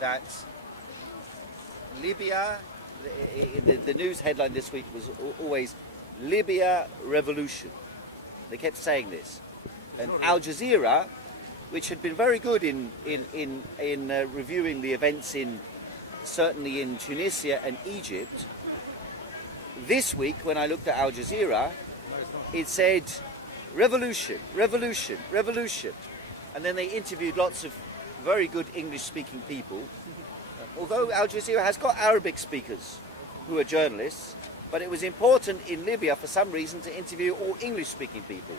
that Libya, the news headline this week was always Libya revolution. They kept saying this. And Al Jazeera, which had been very good in reviewing the events certainly in Tunisia and Egypt, this week when I looked at Al Jazeera, it said revolution, revolution, revolution. And then they interviewed lots of very good English-speaking people. Although Al Jazeera has got Arabic speakers who are journalists, but it was important in Libya for some reason to interview all English-speaking people.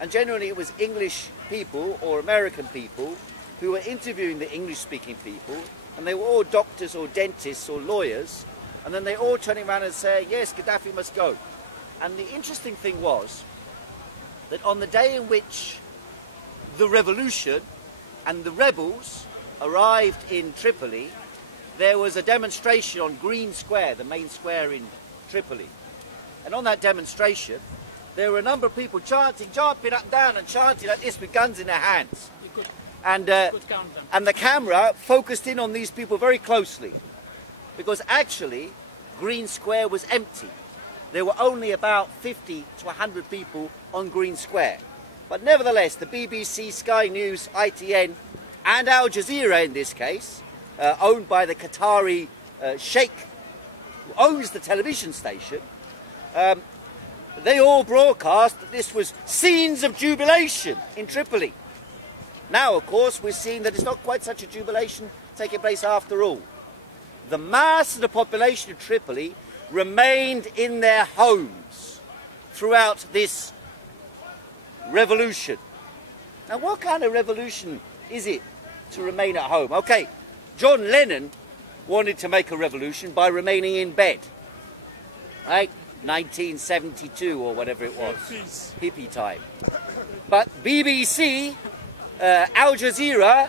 And generally it was English people or American people who were interviewing the English-speaking people, and they were all doctors or dentists or lawyers, and then they all turning around and saying, yes, Gaddafi must go. And the interesting thing was that on the day in which the revolution and the rebels arrived in Tripoli, there was a demonstration on Green Square, the main square in Tripoli. And on that demonstration, there were a number of people chanting, jumping up and down and chanting like this with guns in their hands. And the camera focused in on these people very closely, because actually Green Square was empty. There were only about 50 to 100 people on Green Square. But nevertheless, the BBC, Sky News, ITN and Al Jazeera in this case, owned by the Qatari sheikh who owns the television station, they all broadcast that this was scenes of jubilation in Tripoli. Now, of course, we're seeing that it's not quite such a jubilation taking place after all. The mass of the population of Tripoli remained in their homes throughout this revolution. Now, what kind of revolution is it to remain at home? Okay, John Lennon wanted to make a revolution by remaining in bed, right? 1972 or whatever it was, hippie time. But BBC, Al Jazeera,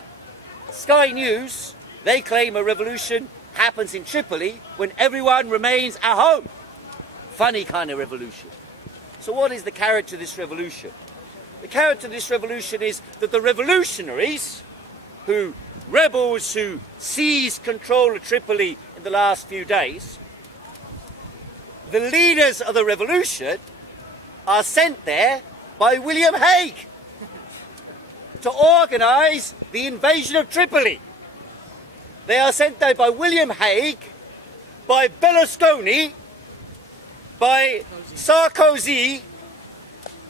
Sky News, they claim a revolution happens in Tripoli when everyone remains at home. Funny kind of revolution. So what is the character of this revolution? The character of this revolution is that the revolutionaries, rebels who seized control of Tripoli in the last few days, the leaders of the revolution are sent there by William Hague to organise the invasion of Tripoli. They are sent there by William Hague, by Berlusconi, by Sarkozy,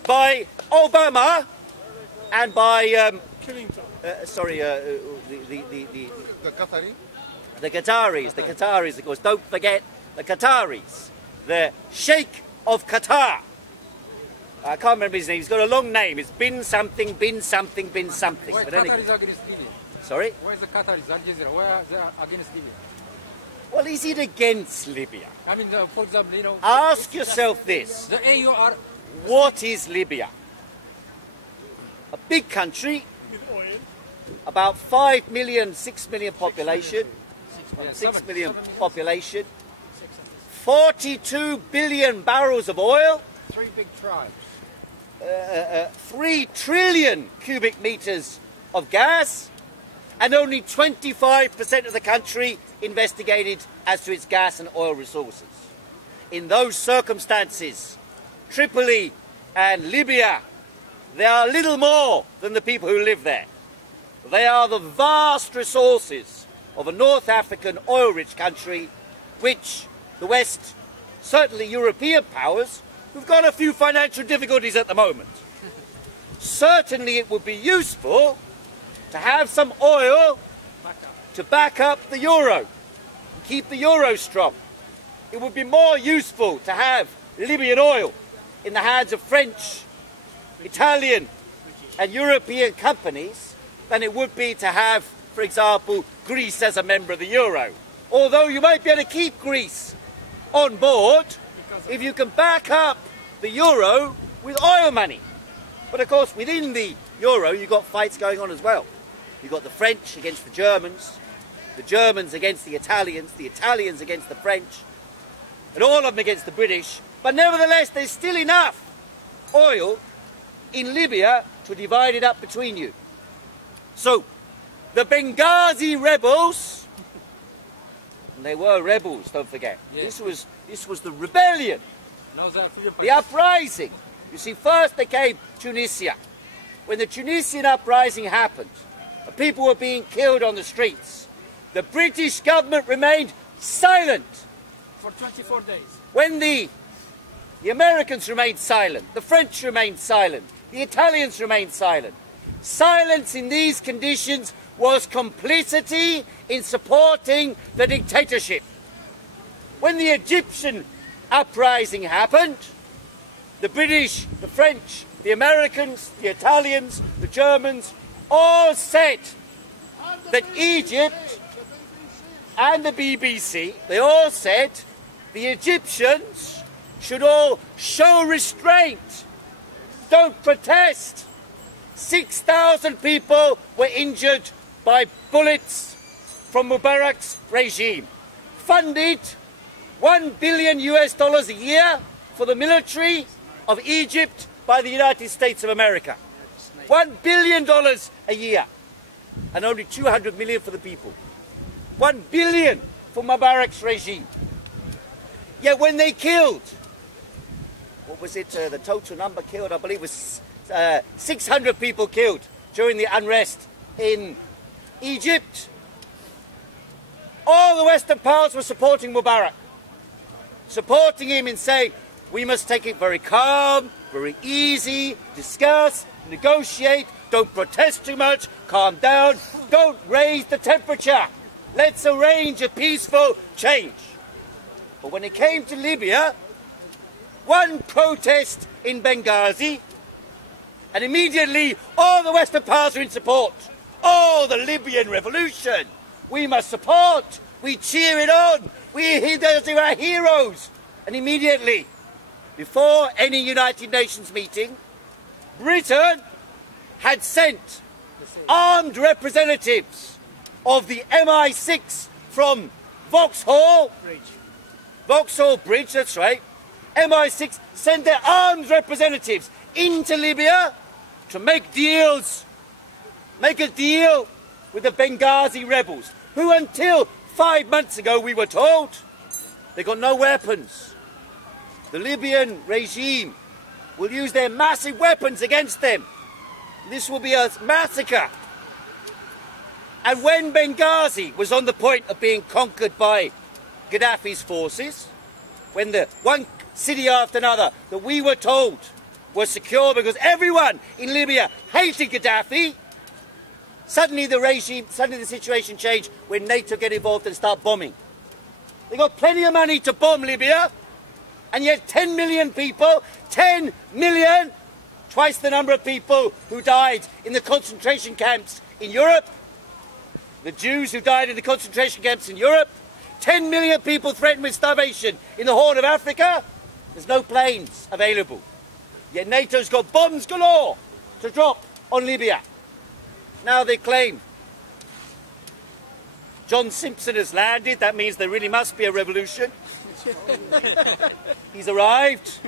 by Obama, and by the Qataris, of course. Don't forget the Qataris, the Sheikh of Qatar. I can't remember his name. He's got a long name. It's bin something, bin something, bin something. Why but Qatar is against Libya? Sorry? Why is the Qataris, Al Jazeera, why are they against Libya? Well, is it against Libya? I mean, for example, you know... Ask yourself this. The AU are... What is Libya? A big country, about 5 million, 6 million population, 6 million population, 42 billion barrels of oil, 3 big tribes, 3 trillion cubic meters of gas, and only 25% of the country investigated as to its gas and oil resources. In those circumstances, Tripoli and Libya, they are little more than the people who live there. They are the vast resources of a North African oil-rich country which the West, certainly European powers, who've got a few financial difficulties at the moment. Certainly it would be useful to have some oil to back up the euro, and keep the euro strong. It would be more useful to have Libyan oil in the hands of French, Italian and European companies than it would be to have, for example, Greece as a member of the euro. Although you might be able to keep Greece on board if you can back up the euro with oil money. But of course, within the euro, you've got fights going on as well. You've got the French against the Germans against the Italians against the French, and all of them against the British. But nevertheless, there's still enough oil in Libya to divide it up between you. So, the Benghazi rebels And they were rebels, don't forget. Yes. This was the rebellion, Now they are free the uprising. You see, first they came Tunisia. When the Tunisian uprising happened, the people were being killed on the streets. The British government remained silent. for 24 days. When the Americans remained silent, the French remained silent, the Italians remained silent. Silence in these conditions was complicity in supporting the dictatorship. When the Egyptian uprising happened, the British, the French, the Americans, the Italians, the Germans all said that Egypt and the BBC, they all said the Egyptians should all show restraint, don't protest. 6,000 people were injured by bullets from Mubarak's regime. Funded $1 billion a year for the military of Egypt by the United States of America. $1 billion a year. And only 200 million for the people. 1 billion for Mubarak's regime. Yet when they killed, what was it, the total number killed, I believe was 600 people killed during the unrest in Egypt. All the Western powers were supporting Mubarak. Supporting him in saying, we must take it very calm, very easy, discuss, negotiate, don't protest too much, calm down, don't raise the temperature. Let's arrange a peaceful change. But when it came to Libya, one protest in Benghazi, and immediately all the Western powers were in support. Oh, the Libyan revolution. We must support. We cheer it on. Those are our heroes. And immediately, before any United Nations meeting, Britain had sent armed representatives of the MI6 from Vauxhall Bridge, that's right. MI6 sent their armed representatives into Libya to make a deal with the Benghazi rebels, who until 5 months ago, we were told, they got no weapons. The Libyan regime will use their massive weapons against them. This will be a massacre. And when Benghazi was on the point of being conquered by Gaddafi's forces, when the one city after another that we were told was secure because everyone in Libya hated Gaddafi, suddenly the situation changed when NATO get involved and start bombing. They got plenty of money to bomb Libya, and yet 10 million people, 10 million, twice the number of people who died in the concentration camps in Europe, the Jews who died in the concentration camps in Europe, 10 million people threatened with starvation in the Horn of Africa. There's no planes available. Yet NATO's got bombs galore to drop on Libya. Now they claim John Simpson has landed. That means there really must be a revolution. He's arrived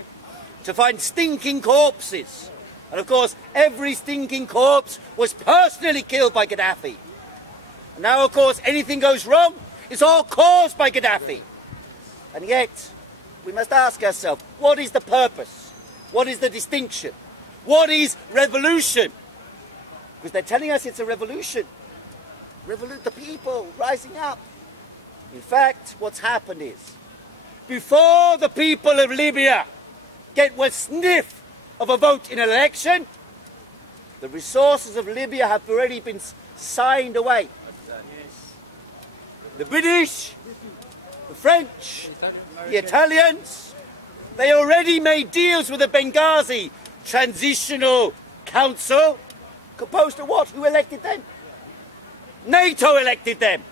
to find stinking corpses. And of course, every stinking corpse was personally killed by Gaddafi. And now, of course, anything goes wrong, it's all caused by Gaddafi. And yet, we must ask ourselves, what is the purpose? What is the distinction? What is revolution? Because they're telling us it's a revolution. The people rising up. In fact, what's happened is, before the people of Libya get a sniff of a vote in an election, the resources of Libya have already been signed away. The British, the French, the Italians, they already made deals with the Benghazi Transitional Council, composed of what? Who elected them? NATO elected them.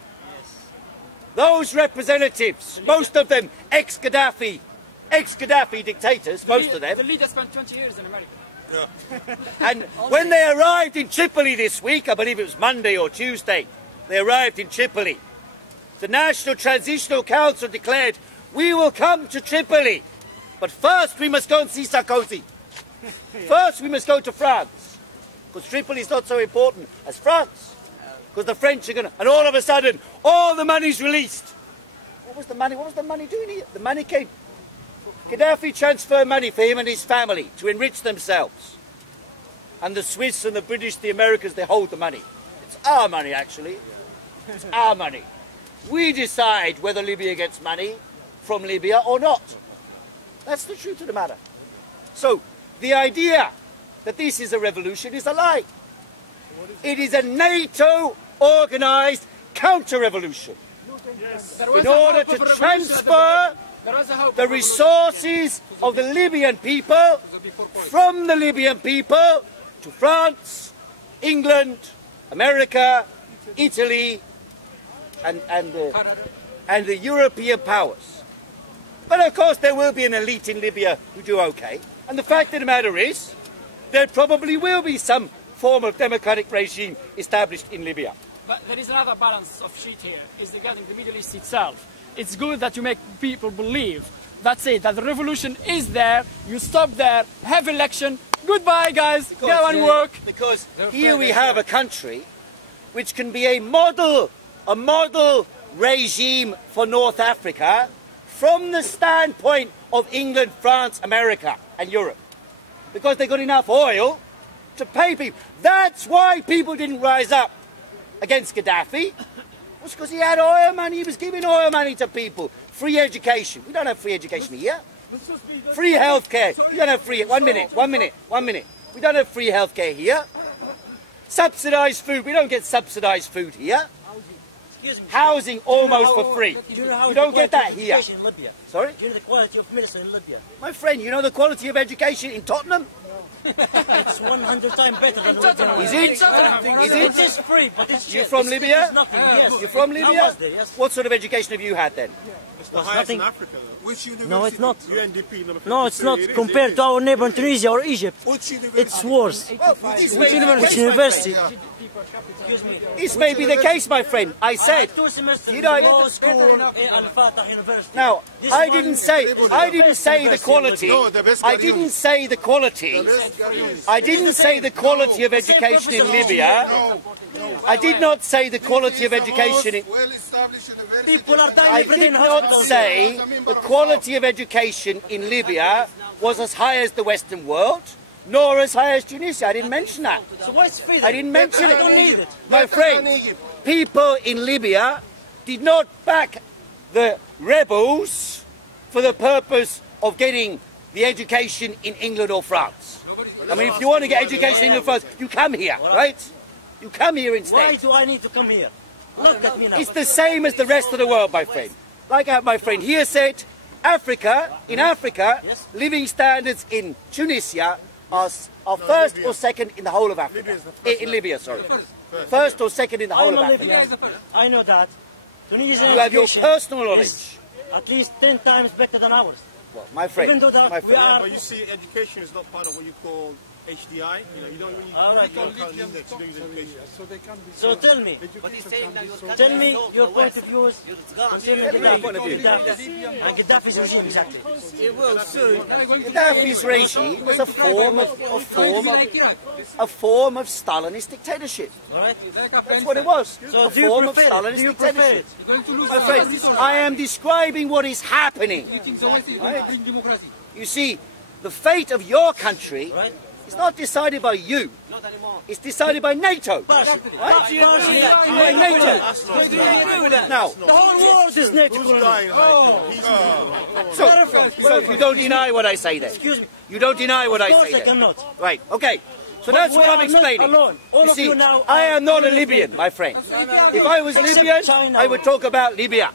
Those representatives, most of them ex-Gaddafi dictators, most of them. The leader spent 20 years in America. And when they arrived in Tripoli this week, I believe it was Monday or Tuesday, they arrived in Tripoli. The National Transitional Council declared, we will come to Tripoli, but first we must go and see Sarkozy. First we must go to France, because Tripoli is not so important as France. Because the French are going to... And all of a sudden, all the money's released. What was the money? What was the money doing here? The money came. Gaddafi transferred money for him and his family to enrich themselves. And the Swiss and the British, the Americans, they hold the money. It's our money, actually. It's our money. We decide whether Libya gets money from Libya or not. That's the truth of the matter. So, the idea that this is a revolution is a lie. It is a NATO-organised counter-revolution. Yes. In order to transfer the resources of the Libyan people from the Libyan people to France, England, America, Italy, and the European powers. But of course there will be an elite in Libya who do okay. And the fact of the matter is, there probably will be some form of democratic regime established in Libya. But there is another balance of shit here, is regarding the Middle East itself. It's good that you make people believe, that's it, that the revolution is there, you stop there, have election, goodbye guys, go and work. Because here we have a country which can be a model regime for North Africa from the standpoint of England, France, America and Europe. Because they got enough oil to pay people. That's why people didn't rise up against Gaddafi. It was because he had oil money, he was giving oil money to people. Free education. We don't have free education here. Free healthcare. We don't have free... One minute. We don't have free healthcare here. Subsidised food. We don't get subsidised food here. Housing almost for free. You don't get that here. Sorry? Do you know the quality of medicine in Libya? My friend, you know the quality of education in Tottenham? It's 100 times better than Libya. Is it? It is free, but it's You from Libya? Yes. You're from Libya? There, yes. What sort of education have you had then? It's the highest in Africa, though. Which university? No, it's not. UNDP number 53. No, it's not. Compared to our neighbor in Tunisia or Egypt, Which university? it's worse. Which university? Excuse me. This may be the case, my friend. I said, 2 semesters you know, law school in Al-Fatah University. now, This I one didn't is say the the best quality. No, the best I Ghanaians. didn't say the quality. I didn't say the quality of education in Libya. I did not say the quality of education in... Well-established university. People are dying I every day did in not hospitals. say the quality of education in Libya was as high as the Western world, nor as high as Tunisia. I didn't mention that. So what's free? I didn't mention I don't need it. it. My friend, people in Libya did not back the rebels for the purpose of getting the education in England or France. I mean, if you want to get education in England or France, you come here, right? You come here Why instead. do I need to come here? Look at me now. It's the same as the rest of the world, my friend. Like my friend here said, in Africa, Yes. living standards in Tunisia are first Libya. or second in the whole of Africa. Libya is the first In Libya, sorry. First or second in the whole I'm of not Africa. living. I know that. Tunisian You have your education personal knowledge. is at least 10 times better than ours. Well, my friend, Even though that my we friend. are- But you see, education is not part of what you call HDI. You don't really All right. you don't count index, you don't use education. So tell me your point of view is and Gaddafi's regime exactly. Gaddafi's regime was a form of Stalinist dictatorship. All right. That's what it was. So A do you form of prefer it? Do Stalinist you prefer dictatorship. it? My friend, I am describing what is happening. You see, the fate of your country Right? is not decided by you. It's decided by NATO. Partially. Right? Partially. By NATO. Now, The whole world is NATO. Who's dying? so you don't deny what I say then. Excuse me. You don't deny what Of I course say I then. cannot. Right, okay. So But that's we what I'm are not explaining. alone. All You of see, you now I are- am not a Libyan, my friend. If I was Except Libyan, China. I would talk about Libya.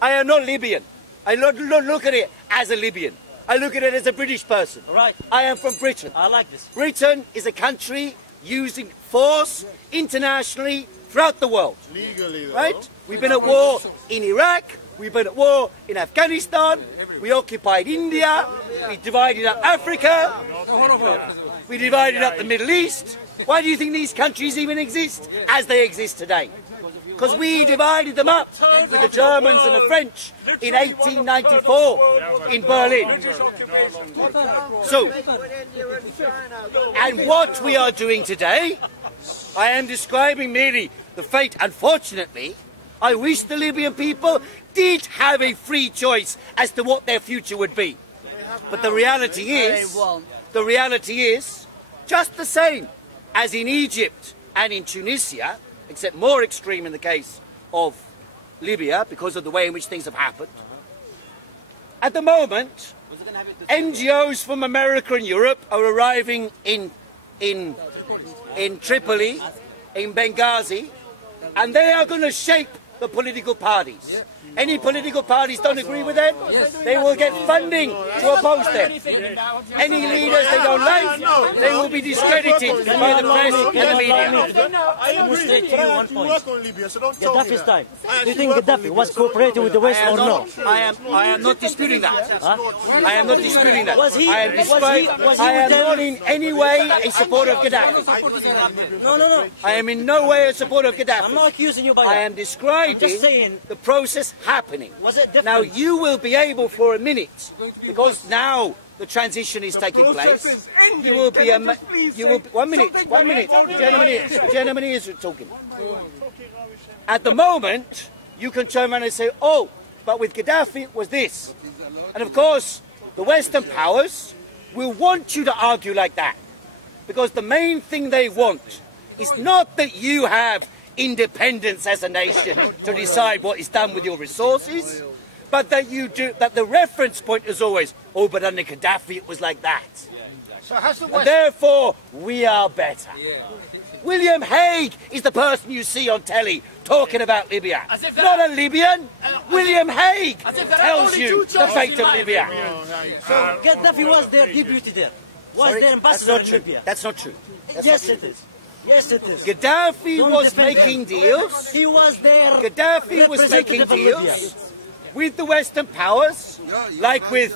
I am not Libyan. I don't look at it as a Libyan. I look at it as a British person. Right. I am from Britain. I like this. Britain is a country using force internationally throughout the world. Legally, though. Right? We've been at war in Iraq. We've been at war in Afghanistan. We occupied India. We divided up Africa. We divided up the Middle East. Why do you think these countries even exist as they exist today? Because we divided them up with the Germans and the French in 1894 in Berlin. So, and what we are doing today, I am describing merely the fate, unfortunately, I wish the Libyan people did have a free choice as to what their future would be. But the reality is just the same as in Egypt and in Tunisia, except more extreme in the case of Libya because of the way in which things have happened. At the moment, NGOs from America and Europe are arriving in Tripoli, in Benghazi, and they are going to shape the political parties. Any political parties don't agree with them, they will get funding to oppose them. Any leaders they don't like, they will be discredited by the press and the media. I demonstrate to you one You point. work on Libya, so don't tell me Gaddafi's that. time. Do you think Gaddafi was cooperating with the West or no? I am not disputing that. I am not disputing that. Was he- I am was I am with them? not in any way a supporter of Gaddafi. No. I am in no way a supporter of I'm Gaddafi. not accusing you by I that. am describing just saying. the process happening. Was it different? Now you will be able for a minute, because now the transition is taking place. You will be one minute. The gentleman is talking. At the moment, you can turn around and say, oh, but with Gaddafi it was this. And of course, the Western powers will want you to argue like that, because the main thing they want is not that you have independence as a nation to decide what is done with your resources, but that the reference point is always, oh, but under Gaddafi it was like that. So has the And West... therefore, we are better. William Hague is the person you see on telly talking about Libya. As if there Not a Libyan. William Hague As if there are tells only you two the choices fate in of life. Libya. So Gaddafi was their deputy there. Was Sorry, their that's ambassador not in true. Libya. That's not true. Yes, it is. Yes, it is. Gaddafi Don't was defend making him. deals. He was there. Gaddafi was making deals with the Western powers, like with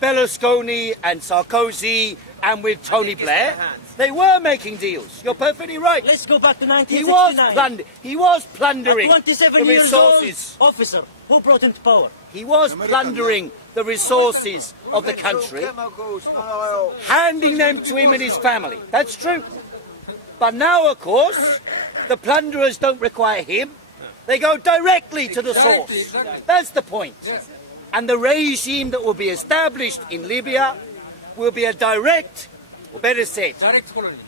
Berlusconi and Sarkozy and with Tony Blair. They were making deals. You're perfectly right. Let's go back to He was 1969. plundering 27 the years old resources. officer who brought him to power. He was plundering the resources of the country, handing them to him and his family. That's true. But now, of course, the plunderers don't require him. They go directly to the source. That's the point. And the regime that will be established in Libya will be a direct, or better said,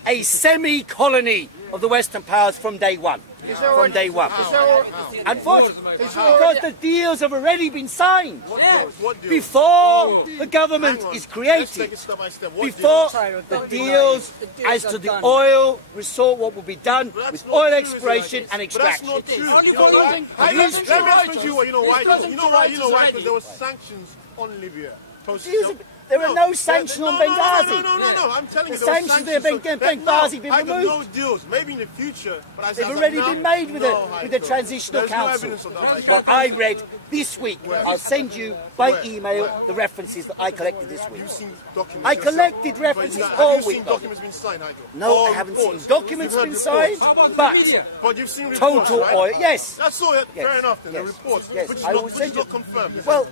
a semi-colony of the Western powers from day one. From day one. Unfortunately, because the deals have already been signed. Before the government is created, before the deals as to the oil resort, what will be done with oil exploration and extraction. That's not true. Only You know why? for Let me explain to you you know why. Because You know why? already. Because there were sanctions on Libya. There are no sanctions on Benghazi. No. I'm telling you, The there were sanctions there, Benghazi no, been I got removed. no deals. Maybe in the future, but They've already been made with the transitional There's no council. evidence of that. What I read this week, I'll send you by email the references that I collected this week. You've seen documents I yourself. collected references But all have you week. seen documents been signed, Hydro? No, Or I haven't seen reports? documents You've been heard signed, reports. but But you've seen reports, total right? oil, yes. That's all. Yes, Fair enough then. yes, The reports, yes. which is I will not send you. confirmed. Well,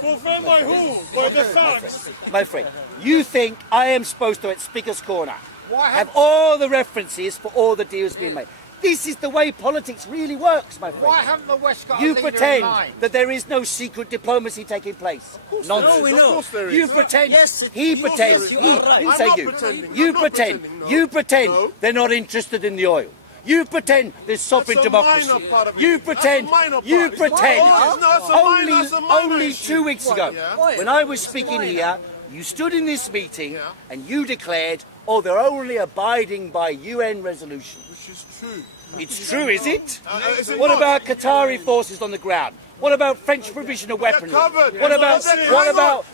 Confirmed by who? By the thugs. my friend, you think I am supposed to, at Speaker's Corner, have all the references for all the deals being made? This is the way politics really works, my friend. Why haven't the West got a You leader in pretend mind? that there is no secret diplomacy taking place. Nonsense. No, we know. Of course there is. You pretend. Yes, He of course pretends. there He is. You are right. didn't I'm say not you. pretending. You I'm not pretend. pretending, no. You pretend No. they're not interested in the oil. You pretend there's sovereign That's a democracy. minor part of it. You That's a pretend. minor part. You It's pretend. minor. It's not- it's a minor- it's a minor Only issue. 2 weeks ago, Yeah. when I was speaking here, you stood in this meeting and you declared, "Oh, they're only abiding by UN resolutions." Which is true. It's true, is it? Is it What not? about Qatari forces on the ground? What about French provision of weaponry? covered. What about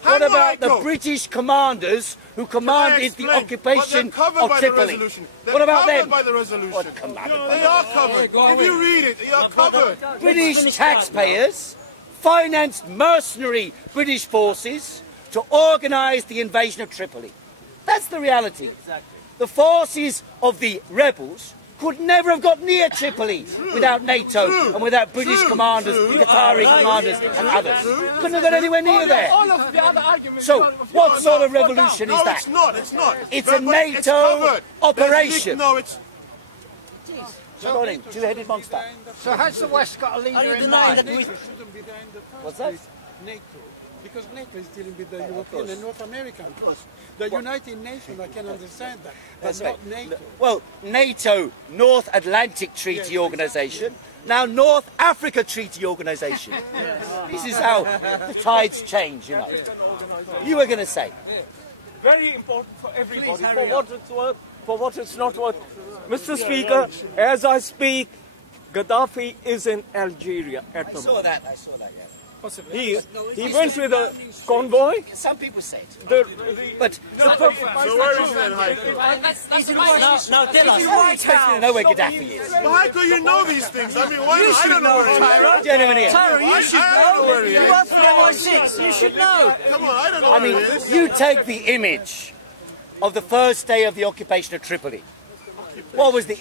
Hang on, the British commanders who commanded the occupation of Tripoli? What about them? By the resolution. What commanded by They are covered. If you read it, they are covered. British taxpayers financed mercenary British forces to organise the invasion of Tripoli. That's the reality. The forces of the rebels could never have got near Tripoli without NATO and without British commanders, Qatari commanders and others. Couldn't have got anywhere near there. All of the other arguments. So, what sort of revolution is No, that? it's not. It's not. It's But a NATO covered. operation. No, it's. Morning, two-headed monster. So has the West got a leader Are you in denying mind? that we... Shouldn't be behind the first What's that? place, NATO. Because NATO is dealing with the European and North American. The United Nations, I can understand that, but That's not right. NATO. Well, NATO, North Atlantic Treaty Organization, now North Africa Treaty Organization. This is how the tides change, you know. You were going to say. Very important for everybody, for what it's worth, for what it's not worth. Mr. Speaker, as I speak, Gaddafi is in Algeria at the moment. I saw that, yeah. He went with a convoy. Some people say it. But So where is that Heiko? Now tell us. You expect me to know where Gaddafi is. Well, Heiko, you know these things. I mean, why not? I don't know where he is. Gentlemen here. Tyra, you should I don't know where he know. is. You work for MI6. You should know. Come on, I don't know I where mean, he is. you take the image of the first day of the occupation of Tripoli. What was the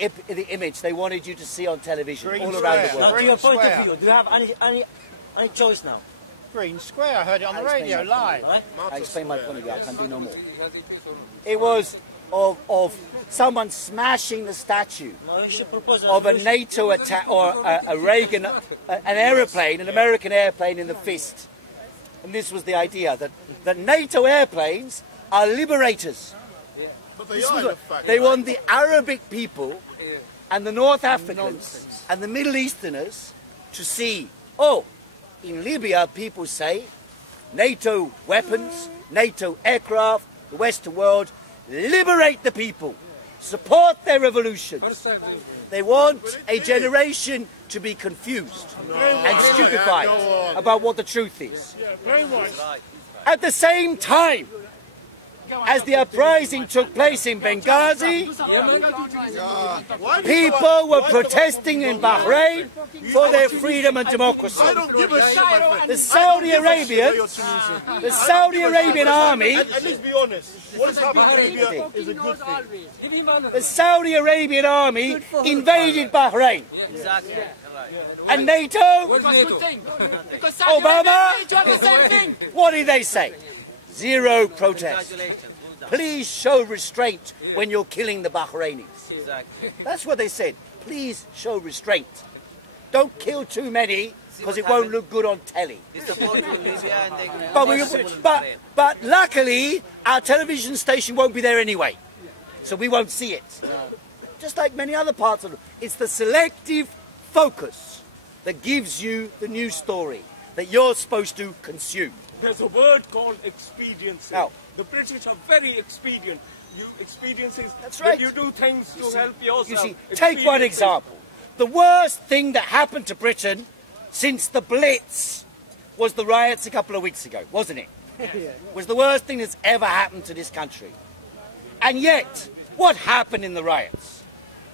image they wanted you to see on television all around the Now, world? to your point Square. of view, do you have any choice now? Green Square, I heard it on the radio live. Right? I explain my point of view, I can do no more. It was of someone smashing the statue No, you should propose an of a resolution. NATO attack or a Reagan, an aeroplane, an American airplane in the fist. And this was the idea that NATO airplanes are liberators. But they This are, was in what- fact. they want the Arabic people and the North Africans and the Middle Easterners to see, oh, in Libya people say NATO weapons, NATO aircraft, the Western world, liberate the people, support their revolutions. They want a generation to be confused and stupefied about what the truth is. At the same time, as the uprising took place in Benghazi, people were protesting in Bahrain for their freedom and democracy. I don't give a shit, my friend. The Saudi Arabian army, At least be honest. What is happening in Libya is a good thing. the Saudi Arabian army invaded Bahrain. And NATO, It was a good thing. Because Saudi Obama, Arabia do the same thing. what did they say? Zero protest. Please show restraint when you're killing the Bahrainis. That's what they said. Please show restraint. Don't kill too many because it won't look good on telly. But luckily, our television station won't be there anyway. So we won't see it. Just like many other parts of it. It's the selective focus that gives you the news story that you're supposed to consume. there's a word called expediency. Now- The British are very expedient. Expediencies. That's right. You do things to help yourself. You see, take one Expediency. example. The worst thing that happened to Britain since the Blitz was the riots a couple of weeks ago, wasn't it? Was the worst thing that's ever happened to this country. And yet, what happened in the riots?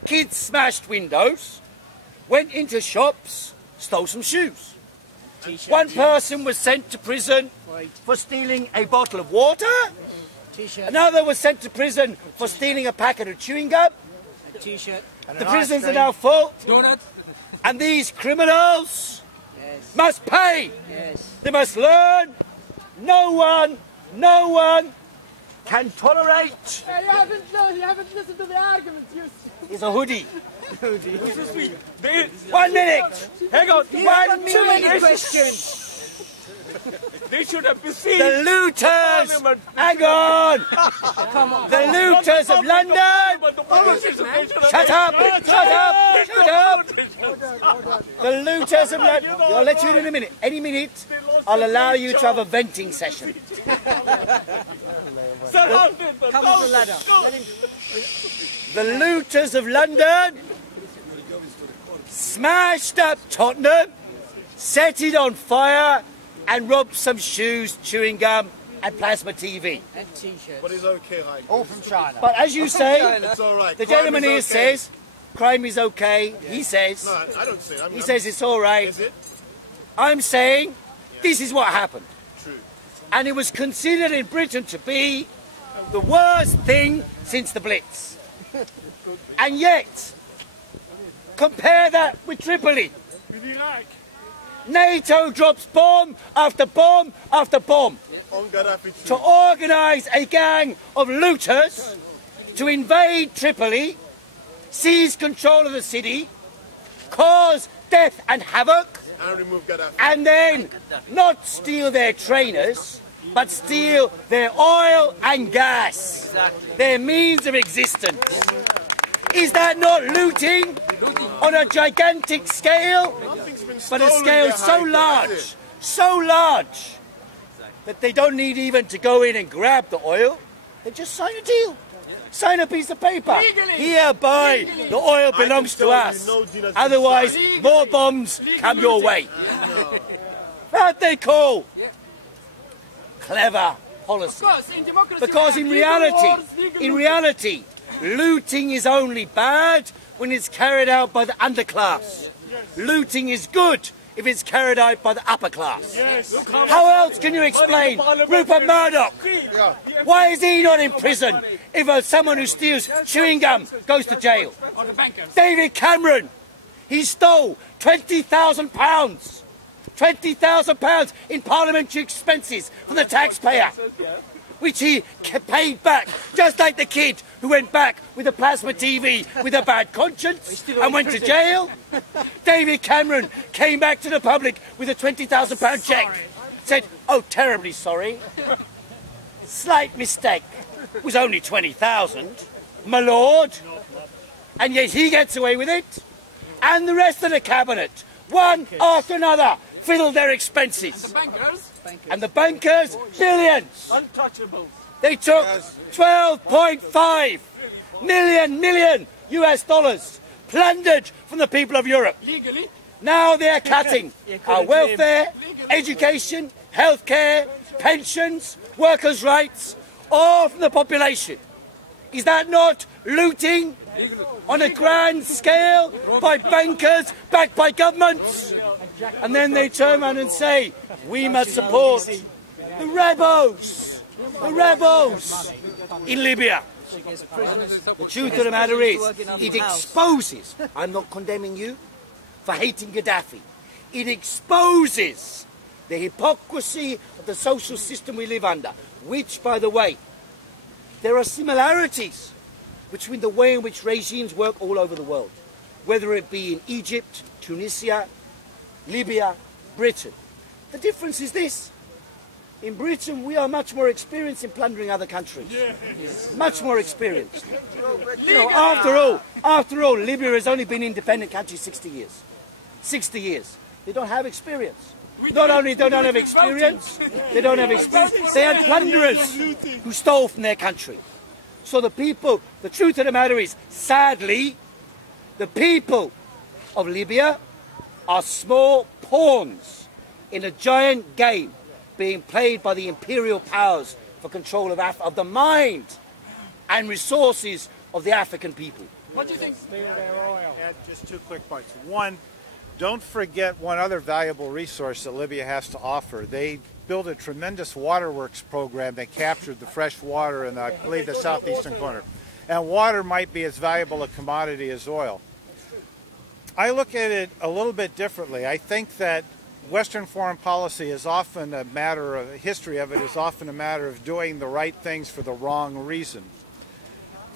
Kids smashed windows, went into shops, stole some shoes. One person was sent to prison for stealing a bottle of water. T-shirt, Another was sent to prison for stealing a packet of chewing gum. a T-shirt, and The an prisons ice are now full. Donut. And these criminals Yes, must pay. yes. They must learn. No one can tolerate. Hey, you haven't listened to the arguments. Is a hoodie. They, 1 minute. hang on. Too many questions. They should have besieged The looters. Parliament. Hang on. The looters of London. But the politicians, they should have- Shut up. Shut up. Shut up. The looters of London. I'll let you in a minute. Any minute, I'll allow you to have a venting session. Surrounded the Come up the ladder. The looters of London smashed up Tottenham, set it on fire, and robbed some shoes, chewing gum, and plasma TV. And T-shirts. But it's okay, Heiko. All from China. But as you say, It's all right. the Crime gentleman is here okay. says crime is okay. He says, No, I don't say. he says it's all right. Is it? I'm saying this is what happened. True. And it was considered in Britain to be the worst thing since the Blitz. And yet, compare that with Tripoli. NATO drops bomb after bomb after bomb On Gaddafi to too. organise a gang of looters to invade Tripoli, seize control of the city, cause death and havoc, And remove Gaddafi. and then not steal their trainers, but steal their oil and gas, their means of existence. Is that not looting on a gigantic scale? But a scale so large, that they don't need even to go in and grab the oil. They just sign a deal. Sign a piece of paper. Hereby, the oil belongs to us. Otherwise, more bombs come your way. That they call clever policy. Because in reality, looting is only bad when it's carried out by the underclass. Looting is good if it's carried out by the upper class. How else can you explain Rupert Murdoch? Why is he not in prison if someone who steals chewing gum goes to jail? David Cameron, he stole £20,000. £20,000 in parliamentary expenses from the taxpayer, which he paid back, just like the kid who went back with a plasma TV with a bad conscience and went to jail. David Cameron came back to the public with a £20,000 cheque, said, "Oh, terribly sorry, slight mistake, it was only 20,000, my lord," and yet he gets away with it, and the rest of the cabinet, one after another, fiddle their expenses. And the bankers, billions. Untouchable. They took 12.5 million US dollars, plundered from the people of Europe. Legally? Now they are cutting our welfare, education, healthcare, pensions, workers' rights, all from the population. Is that not looting on a grand scale by bankers backed by governments? And then they turn around and say, we must support the rebels in Libya. The truth of the matter is, it exposes, I'm not condemning you for hating Gaddafi, it exposes the hypocrisy of the social system we live under, which, by the way, there are similarities between the way in which regimes work all over the world, whether it be in Egypt, Tunisia, Libya, Britain. The difference is this. In Britain, we are much more experienced in plundering other countries. Much more experienced. You know, after all, Libya has only been an independent country 60 years. 60 years. They don't have experience. Not only they don't have experience, they had plunderers who stole from their country. So the truth of the matter is, sadly, the people of Libya are small pawns in a giant game being played by the imperial powers for control of the mind and resources of the African people. What do you think? Add just 2 quick points. One, don't forget one other valuable resource that Libya has to offer. They built a tremendous waterworks program that captured the fresh water in, I believe, the southeastern corner. And water might be as valuable a commodity as oil. I look at it a little bit differently. I think that Western foreign policy is often a matter of, history of it is often a matter of doing the right things for the wrong reason.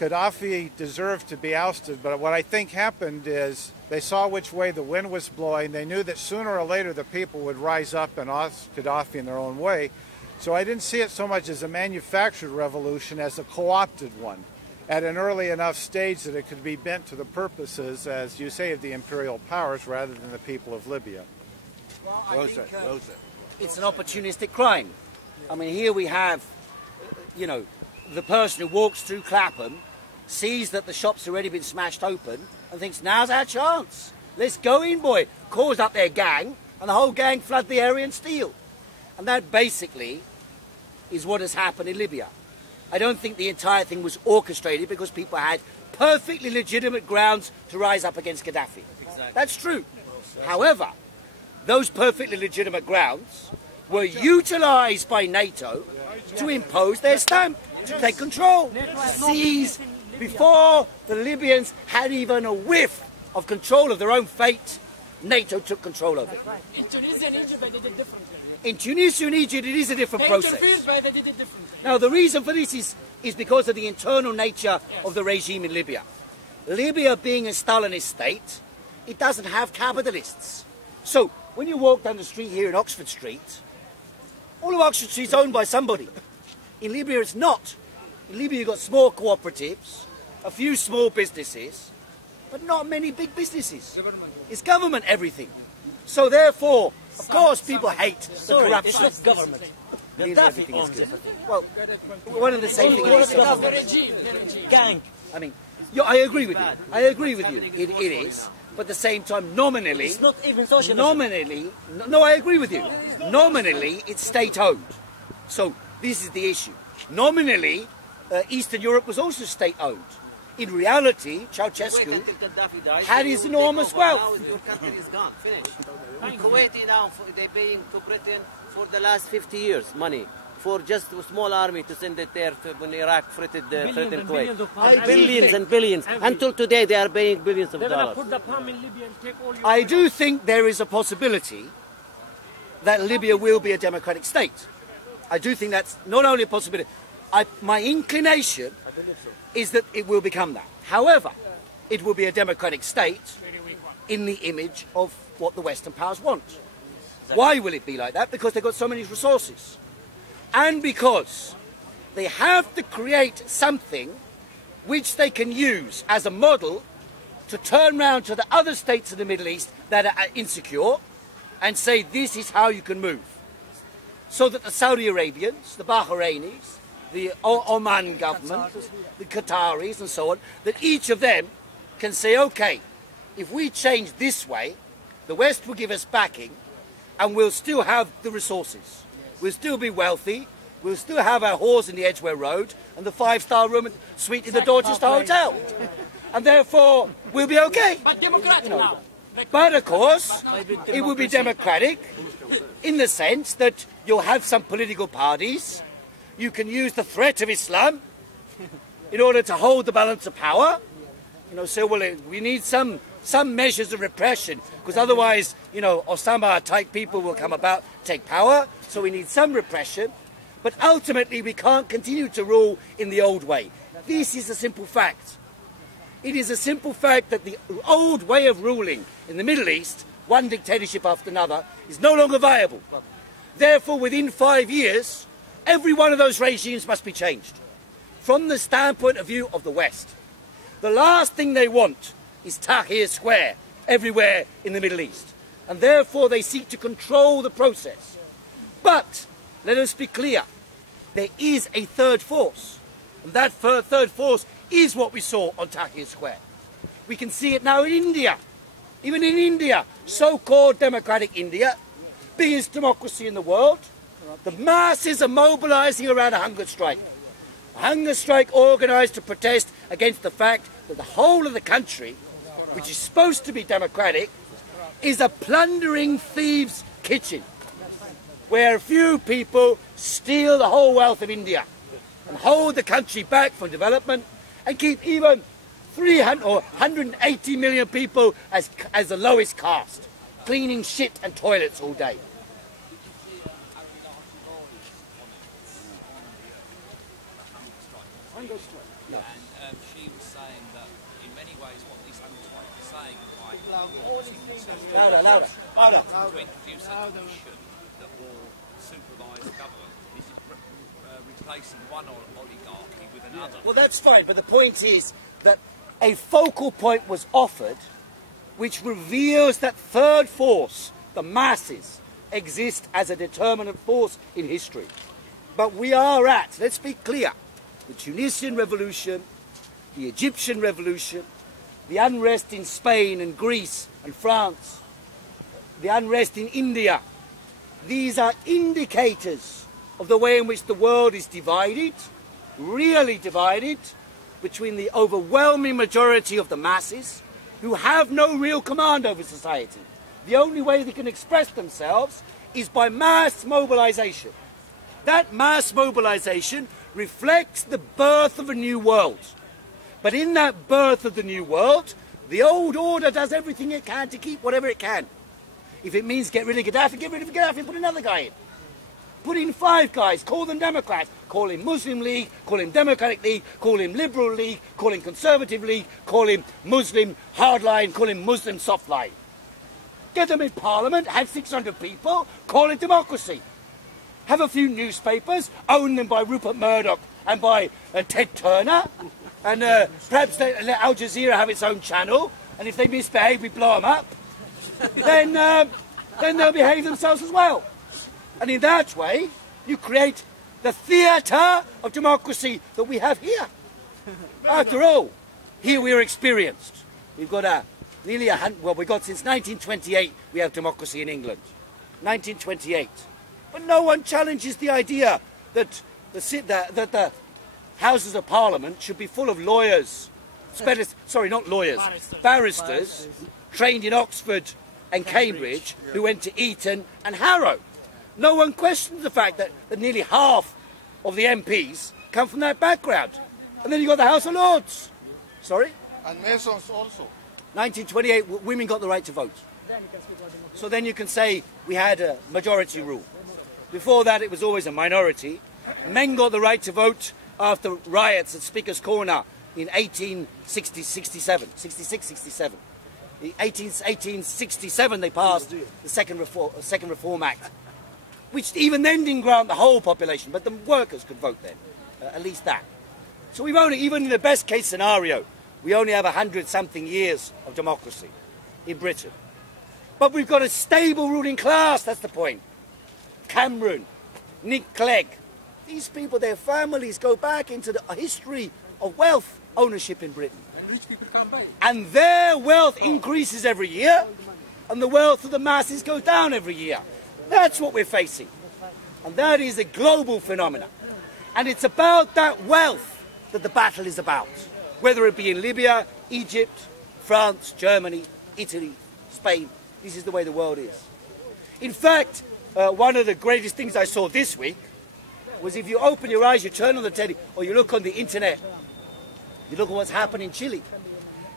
Gaddafi deserved to be ousted, but what I think happened is they saw which way the wind was blowing. They knew that sooner or later the people would rise up and oust Gaddafi in their own way. So I didn't see it so much as a manufactured revolution as a co-opted one at an early enough stage that it could be bent to the purposes, as you say, of the imperial powers rather than the people of Libya. Rosa. It's an opportunistic crime. I mean, here we have, you know, the person who walks through Clapham, sees that the shop's already been smashed open and thinks, now's our chance. Let's go in, boy. Calls up their gang, and the whole gang flood the area and steal. And that basically is what has happened in Libya. I don't think the entire thing was orchestrated because people had perfectly legitimate grounds to rise up against Gaddafi. Exactly. That's true. However, those perfectly legitimate grounds were utilised by NATO to impose their stamp, to take control, seize, before the Libyans had even a whiff of control of their own fate. NATO took control of it. In Tunisia and Egypt, they did it differently. In Tunisia and Egypt, it is a different process. They interfered, but they did it differently. Now, the reason for this is because of the internal nature of the regime in Libya. Libya, being a Stalinist state, it doesn't have capitalists. So when you walk down the street here in Oxford Street, all of Oxford Street is owned by somebody. In Libya it's not. In Libya you've got small cooperatives, a few small businesses, but not many big businesses. It's government everything. So therefore, of course people hate the corruption. It's not government. Gaddafi owns it. Well, one of the same things. The regime. Gang. I mean, yeah, I agree with you. I agree with you. It is. But at the same time, nominally... It's not even socialism. Nominally... No, I agree with you. Nominally, it's state-owned. So, this is the issue. Nominally, Eastern Europe was also state-owned. In reality, Ceausescu had his enormous wealth. Now your country is gone, finished. Kuwaiti now, they're paying to Britain for the last 50 years money for just a small army to send it there to, when Iraq threatened Kuwait. Billions and billions. Until today they are paying billions of dollars. Put the palm in Libya and take all your I do think there is a possibility that Libya will be a democratic state. I do think that's not only a possibility. My inclination is that it will become that. However, it will be a democratic state in the image of what the Western powers want. Why will it be like that? Because they've got so many resources. And because they have to create something which they can use as a model to turn around to the other states in the Middle East that are insecure and say this is how you can move. So that the Saudi Arabians, the Bahrainis, the Oman government, the Qataris and so on, that each of them can say, okay, if we change this way, the West will give us backing and we'll still have the resources. We'll still be wealthy, we'll still have our whores in the Edgware Road and the 5-star room suite in the Dorchester Hotel. And therefore, we'll be okay. But democratic now. But of course, it will be democratic in the sense that you'll have some political parties. You can use the threat of Islam in order to hold the balance of power. You know, so well, we need some measures of repression because otherwise, you know, Osama-type people will come about, take power. So we need some repression. But ultimately, we can't continue to rule in the old way. This is a simple fact. It is a simple fact that the old way of ruling in the Middle East, one dictatorship after another, is no longer viable. Therefore, within 5 years, every one of those regimes must be changed. From the standpoint of view of the West. The last thing they want is Tahrir Square everywhere in the Middle East. And therefore, they seek to control the process. But, let us be clear, there is a third force. And that third force is what we saw on Tahrir Square. We can see it now in India. Even in India, so-called democratic India, biggest democracy in the world, the masses are mobilizing around a hunger strike. A hunger strike organized to protest against the fact that the whole of the country, which is supposed to be democratic, is a plundering thieves' kitchen, where a few people steal the whole wealth of India and hold the country back from development and keep even 300 or 180 million people as the lowest caste, cleaning shit and toilets all day. And she was saying that in many ways what these hunger strikes are saying is Louder. to introduce a commission that will supervise the government. This is replacing one oligarchy with another. Well, that's fine, but the point is that a focal point was offered which reveals that third force, the masses, exist as a determinant force in history. But we are at, let's be clear, the Tunisian revolution, the Egyptian revolution, the unrest in Spain and Greece and France, the unrest in India. These are indicators of the way in which the world is divided, really divided, between the overwhelming majority of the masses who have no real command over society. The only way they can express themselves is by mass mobilization. That mass mobilization reflects the birth of a new world. But in that birth of the new world, the old order does everything it can to keep whatever it can. If it means get rid of Gaddafi, get rid of Gaddafi and put another guy in. Put in 5 guys, call them Democrats, call him Muslim League, call him Democratic League, call him Liberal League, call him Conservative League, call him Muslim Hardline, call him Muslim Softline. Get them in Parliament, have 600 people, call it democracy. Have a few newspapers, own them by Rupert Murdoch and by Ted Turner, and perhaps let Al Jazeera have its own channel, and if they misbehave, we blow them up. Then they'll behave themselves as well. And in that way, you create the theatre of democracy that we have here. After all, here we are experienced. We've got we've got since 1928 we have democracy in England. 1928. But no one challenges the idea that the Houses of Parliament should be full of lawyers, sorry, not lawyers, barristers, trained in Oxford and Cambridge, who went to Eton and Harrow. No one questions the fact that nearly half of the MPs come from that background. And then you've got the House of Lords. Sorry? And Masons also. 1928, women got the right to vote. So then you can say we had a majority rule. Before that, it was always a minority. Men got the right to vote after riots at Speaker's Corner in 1867. In 1867, they passed the Second Reform Act, which even then didn't grant the whole population, but the workers could vote then, at least that. So we've only, even in the best case scenario, we only have 100-something years of democracy in Britain. But we've got a stable ruling class, that's the point. Cameron, Nick Clegg, these people, their families go back into the history of wealth ownership in Britain. And rich people come back. And their wealth increases every year, and the wealth of the masses goes down every year. That's what we're facing. And that is a global phenomenon. And it's about that wealth that the battle is about. Whether it be in Libya, Egypt, France, Germany, Italy, Spain. This is the way the world is. In fact, one of the greatest things I saw this week was if you open your eyes, you turn on the telly, or you look on the internet, you look at what's happened in Chile.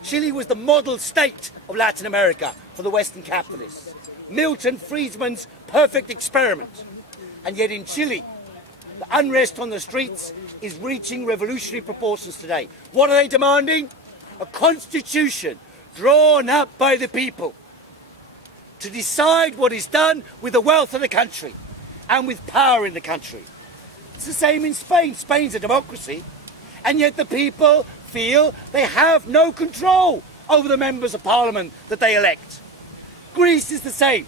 Chile was the model state of Latin America for the Western capitalists. Milton Friedman's perfect experiment. And yet in Chile, the unrest on the streets is reaching revolutionary proportions today. What are they demanding? A constitution drawn up by the people to decide what is done with the wealth of the country and with power in the country. It's the same in Spain. Spain's a democracy, and yet the people feel they have no control over the members of parliament that they elect. Greece is the same.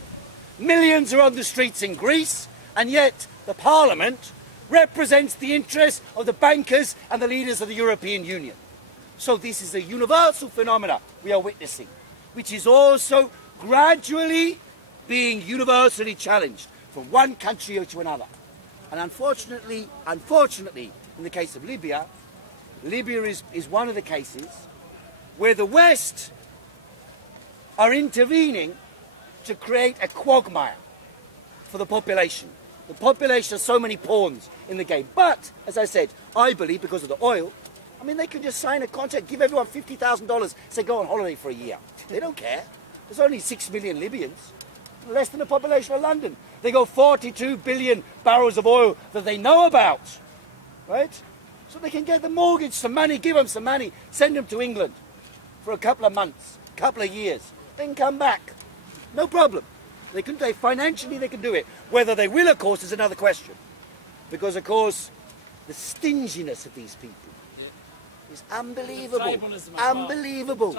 Millions are on the streets in Greece, and yet the parliament represents the interests of the bankers and the leaders of the European Union. So this is a universal phenomenon we are witnessing, which is also gradually being universally challenged from one country to another. And unfortunately, in the case of Libya, Libya is one of the cases where the West are intervening to create a quagmire for the population. The population has so many pawns in the game. But, as I said, I believe because of the oil, I mean, they could just sign a contract, give everyone $50,000, say go on holiday for a year. They don't care. There's only 6 million Libyans, less than the population of London. They got 42 billion barrels of oil that they know about, right? So they can get the mortgage, some money, give them some money, send them to England for a couple of months, couple of years, then come back. No problem. Financially they can do it. Whether they will, of course, is another question. Because, of course, the stinginess of these people is unbelievable. Unbelievable.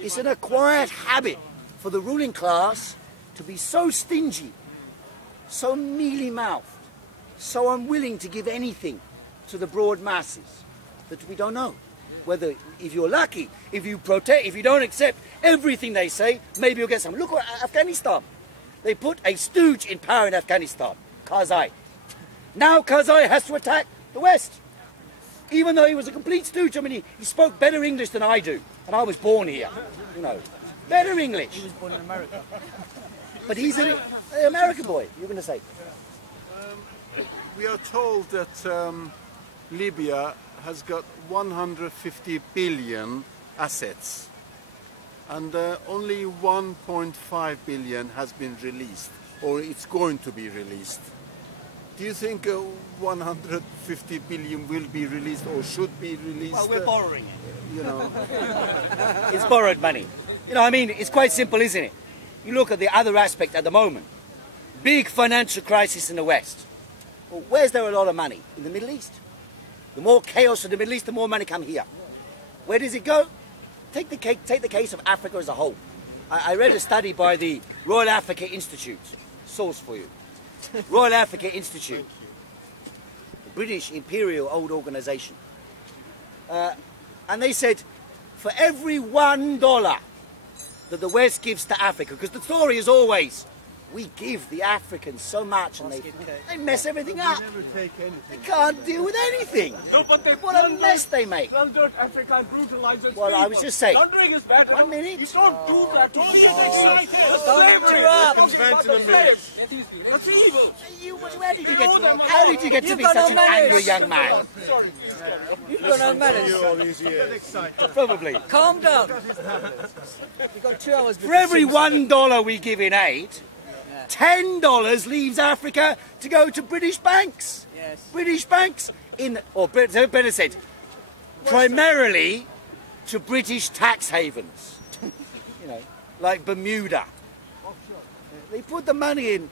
It's an acquired habit for the ruling class to be so stingy, so mealy-mouthed, so unwilling to give anything to the broad masses that we don't know. Whether, if you're lucky, if you don't accept everything they say, maybe you'll get some. Look at Afghanistan. They put a stooge in power in Afghanistan, Karzai. Now Karzai has to attack the West. Even though he was a complete stooge, I mean, he spoke better English than I do. And I was born here, you know. Better English. He was born in America. But he's an American boy, you're going to say. We are told that Libya has got 150 billion assets, and only 1.5 billion has been released, or it's going to be released. Do you think 150 billion will be released or should be released? Well, we're borrowing it. You know, It's borrowed money. You know, I mean, it's quite simple, isn't it? You look at the other aspect at the moment. Big financial crisis in the West. Well, where's there a lot of money? In the Middle East. The more chaos in the Middle East, the more money come here. Where does it go? Take the case of Africa as a whole. I read a study by the Royal Africa Institute. Source for you. Royal Africa Institute. The British imperial old organisation. And they said, for every $1 that the West gives to Africa, because the story is always, we give the Africans so much and they mess everything up. They can't deal with anything. No, but they What a mess they make. plundered Africa and brutalized its Well, I people. was just saying. Plundering is better. 1 minute. You don't do that. Don't get excited. That's evil. Where did you get to? How did you get to be such an angry young man? You've got no manners. Probably. Calm down. You've got 2 hours For every $1 we give in aid, $10 leaves Africa to go to British banks. Yes. British banks, or better said, primarily to British tax havens. You know, like Bermuda. They put the money in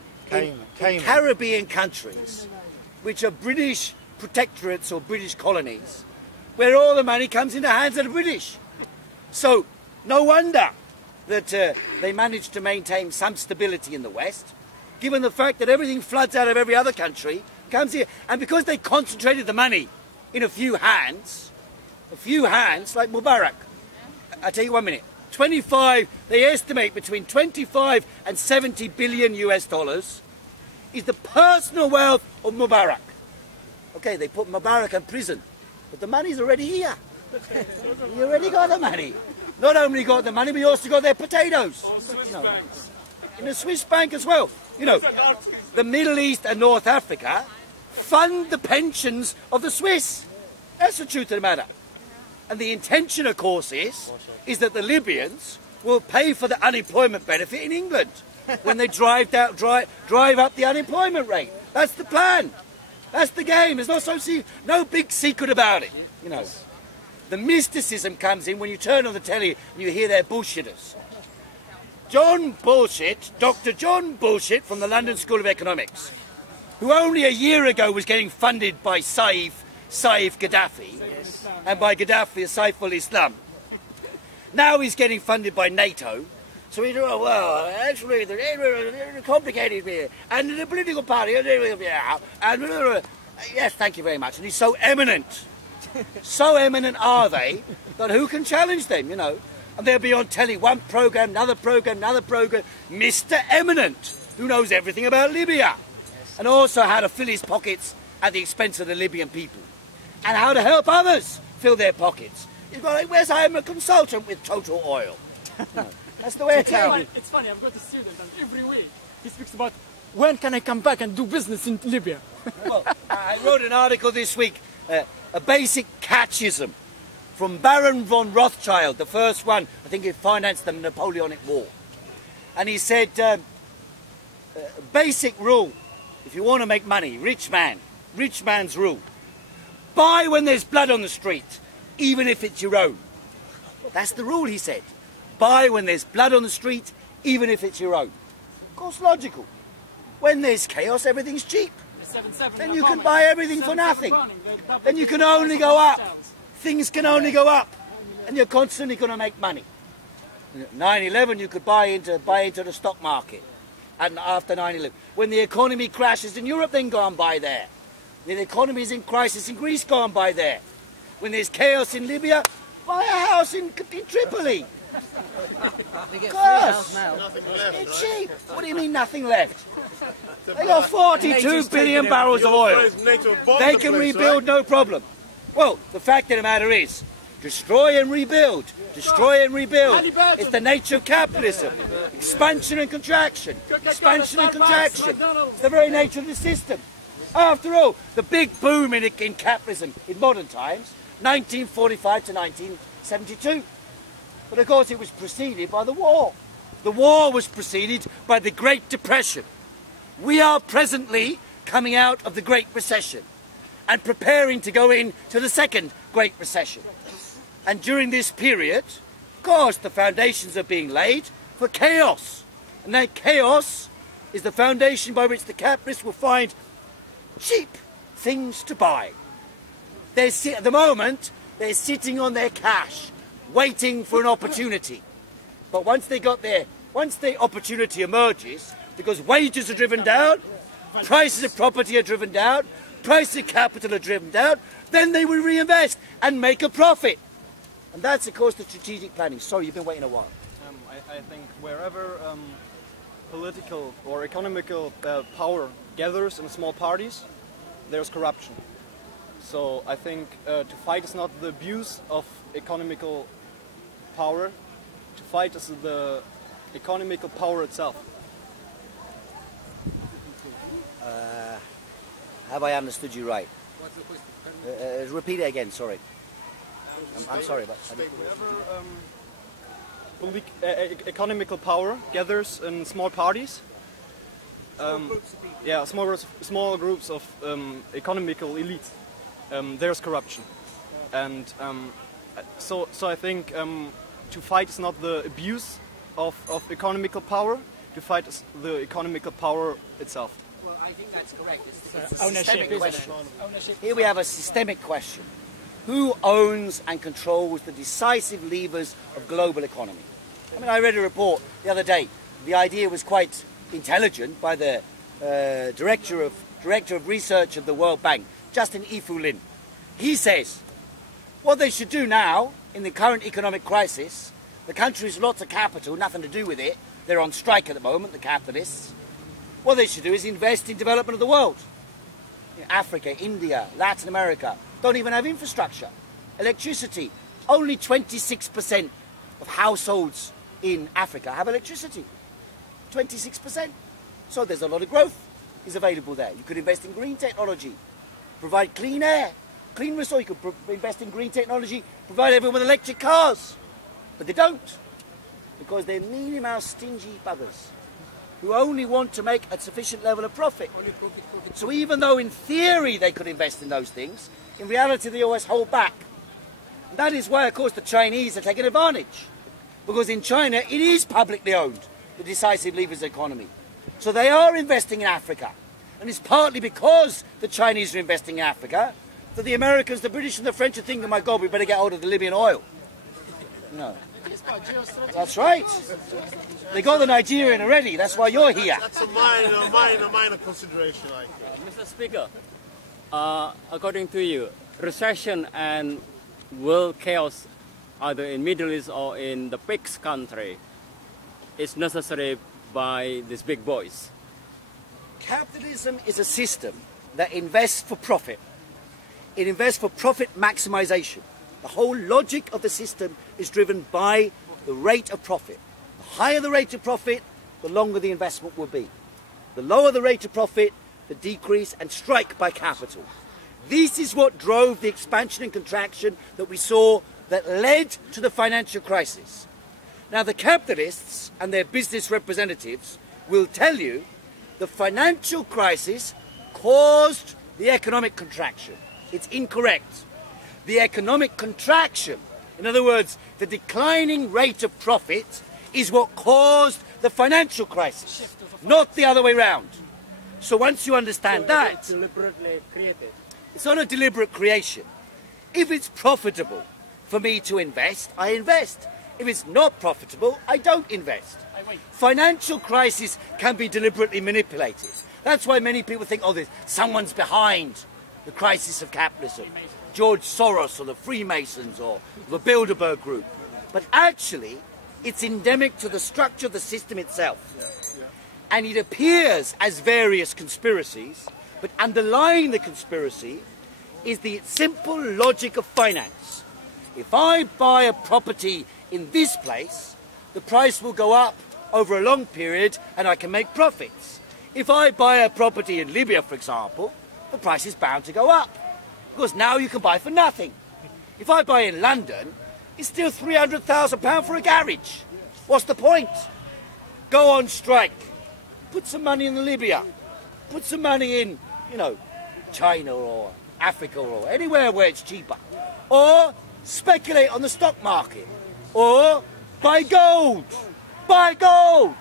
Caribbean countries, which are British protectorates or British colonies, where all the money comes in the hands of the British. So, no wonder that they managed to maintain some stability in the West, given the fact that everything floods out of every other country, comes here. And because they concentrated the money in a few hands, like Mubarak, I'll tell you 1 minute, they estimate between 25 and 70 billion US dollars is the personal wealth of Mubarak. Okay, they put Mubarak in prison, but the money's already here. You already got the money. Not only got the money, but you also got their potatoes. You know, in a Swiss bank as well. You know, the Middle East and North Africa fund the pensions of the Swiss. That's the truth of the matter. And the intention, of course, is that the Libyans will pay for the unemployment benefit in England when they drive up the unemployment rate. That's the plan. That's the game. There's no big secret about it. You know. The mysticism comes in when you turn on the telly and you hear their bullshitters. Dr. John Bullshit from the London School of Economics, who only a year ago was getting funded by Saif Gaddafi, and by Gaddafi, Saif al-Islam. Now he's getting funded by NATO. So he's, oh, well, actually, they're complicated here. And the political party, and yes, thank you very much. And he's so eminent. So eminent are they that who can challenge them, you know? And they'll be on telly, one programme, another programme, Mr. Eminent, who knows everything about Libya. And also how to fill his pockets at the expense of the Libyan people. And how to help others fill their pockets. He's got like, where's I'm a consultant with Total Oil. No, that's the way it's going. It's funny, I've got a student and every week he speaks about when can I come back and do business in Libya? Well, I wrote an article this week, a basic catechism from Baron von Rothschild, the first one, I think he financed the Napoleonic War. And he said, basic rule, if you want to make money, rich man's rule. Buy when there's blood on the street, even if it's your own. That's the rule, he said. Buy when there's blood on the street, even if it's your own. Of course, logical. When there's chaos, everything's cheap. Then you can buy everything for nothing. Then you can only go up. Things can only go up. And you're constantly going to make money. 9/11, you could buy into the stock market. And after 9/11. When the economy crashes in Europe, then go and buy there. When the economy is in crisis in Greece, go and buy there. When there's chaos in Libya, buy a house in Tripoli. Of course. It's cheap. What do you mean nothing left? They got 42 billion barrels of oil. They can rebuild no problem. Well, the fact of the matter is, destroy and rebuild. Destroy and rebuild. It's the nature of capitalism. Expansion and contraction. Expansion and contraction. It's the very nature of the system. After all, the big boom in capitalism in modern times, 1945 to 1972. But of course it was preceded by the war. The war was preceded by the Great Depression. We are presently coming out of the Great Recession and preparing to go into the second Great Recession. And during this period, of course, the foundations are being laid for chaos. And that chaos is the foundation by which the capitalists will find cheap things to buy. At the moment, they're sitting on their cash, waiting for an opportunity. But once the opportunity emerges, because wages are driven down, prices of property are driven down, prices of capital are driven down, then they will reinvest and make a profit. And that's, of course, the strategic planning. Sorry, you've been waiting a while. I think wherever political or economical power gathers in small parties, there's corruption. So I think to fight is not the abuse of economical power, to fight is the economical power itself. Have I understood you right? Repeat it again, sorry. I'm sorry, but... Whenever economical power gathers in small parties, small groups of economical elites, there's corruption. And so I think to fight is not the abuse of economical power, to fight is the economical power itself. Well, I think that's correct. It's a systemic question. Here we have a systemic question. Who owns and controls the decisive levers of global economy? I mean, I read a report the other day. The idea was quite intelligent by the director of research of the World Bank, Justin Ifulin. He says, what they should do now, in the current economic crisis, the countries with lots of capital, nothing to do with it, they're on strike at the moment, the capitalists, what they should do is invest in development of the world. Africa, India, Latin America, don't even have infrastructure. Electricity, only 26% of households in Africa have electricity. 26%. So there's a lot of growth is available there. You could invest in green technology, provide clean air, clean resources. You could invest in green technology, provide everyone with electric cars. But they don't, because they're mealy-mouthed, stingy buggers who only want to make a sufficient level of profit. So even though in theory they could invest in those things, in reality they always hold back. And that is why, of course, the Chinese are taking advantage. Because in China, it is publicly owned, the decisive levers of the economy. So they are investing in Africa. And it's partly because the Chinese are investing in Africa that the Americans, the British and the French are thinking, my God, we better get hold of the Libyan oil. No. That's right. They got the Nigerian already. That's why you're here. That's a minor consideration, I think. Mr. Speaker, according to you, recession and world chaos, either in Middle East or in the PIGS country, is necessary by these big boys. Capitalism is a system that invests for profit. It invests for profit maximization. The whole logic of the system is driven by the rate of profit. The higher the rate of profit, the longer the investment will be. The lower the rate of profit, the decrease and strike by capital. This is what drove the expansion and contraction that we saw that led to the financial crisis. Now the capitalists and their business representatives will tell you the financial crisis caused the economic contraction. It's incorrect. The economic contraction, in other words, the declining rate of profit, is what caused the financial crisis, not the other way round. So once you understand that, it's deliberately created. It's not a deliberate creation. If it's profitable for me to invest, I invest. If it's not profitable, I don't invest. Financial crisis can be deliberately manipulated. That's why many people think, oh, someone's behind the crisis of capitalism. George Soros or the Freemasons or the Bilderberg Group. But actually, it's endemic to the structure of the system itself. And it appears as various conspiracies, but underlying the conspiracy is the simple logic of finance. If I buy a property in this place, the price will go up over a long period and I can make profits. If I buy a property in Libya, for example, the price is bound to go up. Because now you can buy for nothing. If I buy in London, it's still £300,000 for a garage. What's the point? Go on strike. Put some money in Libya. Put some money in you know, China or Africa or anywhere where it's cheaper. Or speculate on the stock market. Or buy gold. Buy gold.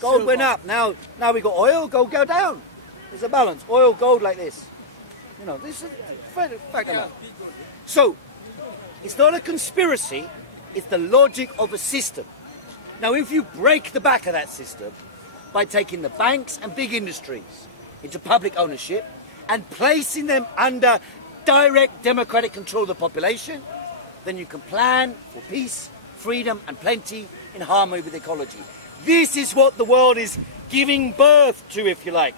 Gold went up. Now we got oil. Gold go down. There's a balance. Oil, gold like this. You know, this is a fact of life. So it's not a conspiracy. It's the logic of a system. Now, if you break the back of that system by taking the banks and big industries into public ownership and placing them under direct democratic control of the population, then you can plan for peace, freedom and plenty in harmony with ecology. This is what the world is giving birth to, if you like.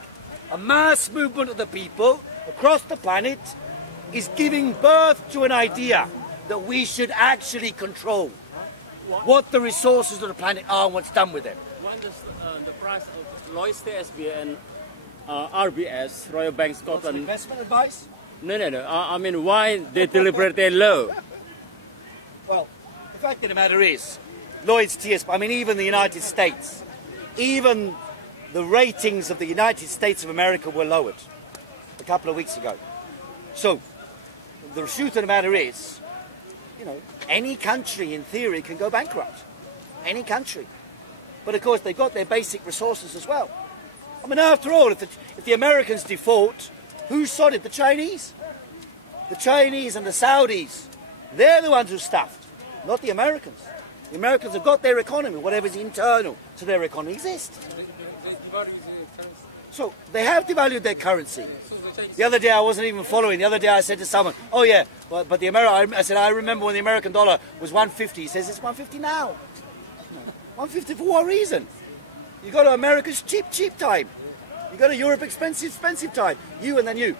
A mass movement of the people across the planet is giving birth to an idea that we should actually control what the resources of the planet are and what's done with them. When does the price of Lloyds TSB and RBS, Royal Bank Scotland... investment advice? No. I mean, why they deliberately low? Well, the fact of the matter is, Lloyds TSB, I mean, even the United States, even the ratings of the United States of America were lowered a couple of weeks ago. So, the truth of the matter is, you know, any country in theory can go bankrupt. Any country. But of course they've got their basic resources as well. I mean, after all, if the Americans default, who sodded? The Chinese? The Chinese and the Saudis. They're the ones who stuffed, not the Americans. The Americans have got their economy, whatever's internal to their economy exists. So they have devalued their currency. The other day I wasn't even following. The other day I said to someone, "Oh yeah, but the I said I remember when the American dollar was 150." He says it's 150 now. 150 for what reason? You go to America's cheap time. You go to Europe expensive time. You and then you.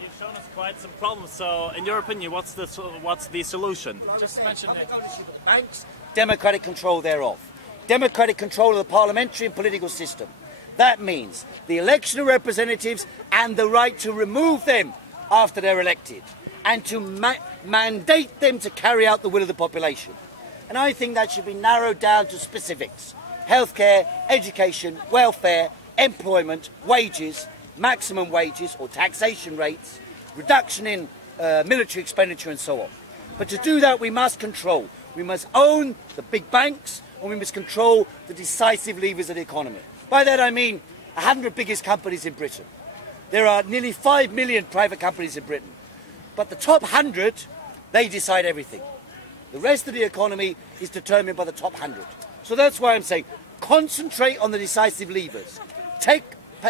You've shown us quite some problems. So, in your opinion, what's the solution? Just mention it. Banks, democratic control thereof. Democratic control of the parliamentary and political system. That means the election of representatives and the right to remove them after they're elected and to mandate them to carry out the will of the population. And I think that should be narrowed down to specifics. Healthcare, education, welfare, employment, wages, maximum wages or taxation rates, reduction in military expenditure and so on. But to do that we must control. We must own the big banks and we must control the decisive levers of the economy. By that I mean 100 biggest companies in Britain. There are nearly 5 million private companies in Britain. But the top 100, they decide everything. The rest of the economy is determined by the top 100. So that's why I'm saying concentrate on the decisive levers. Take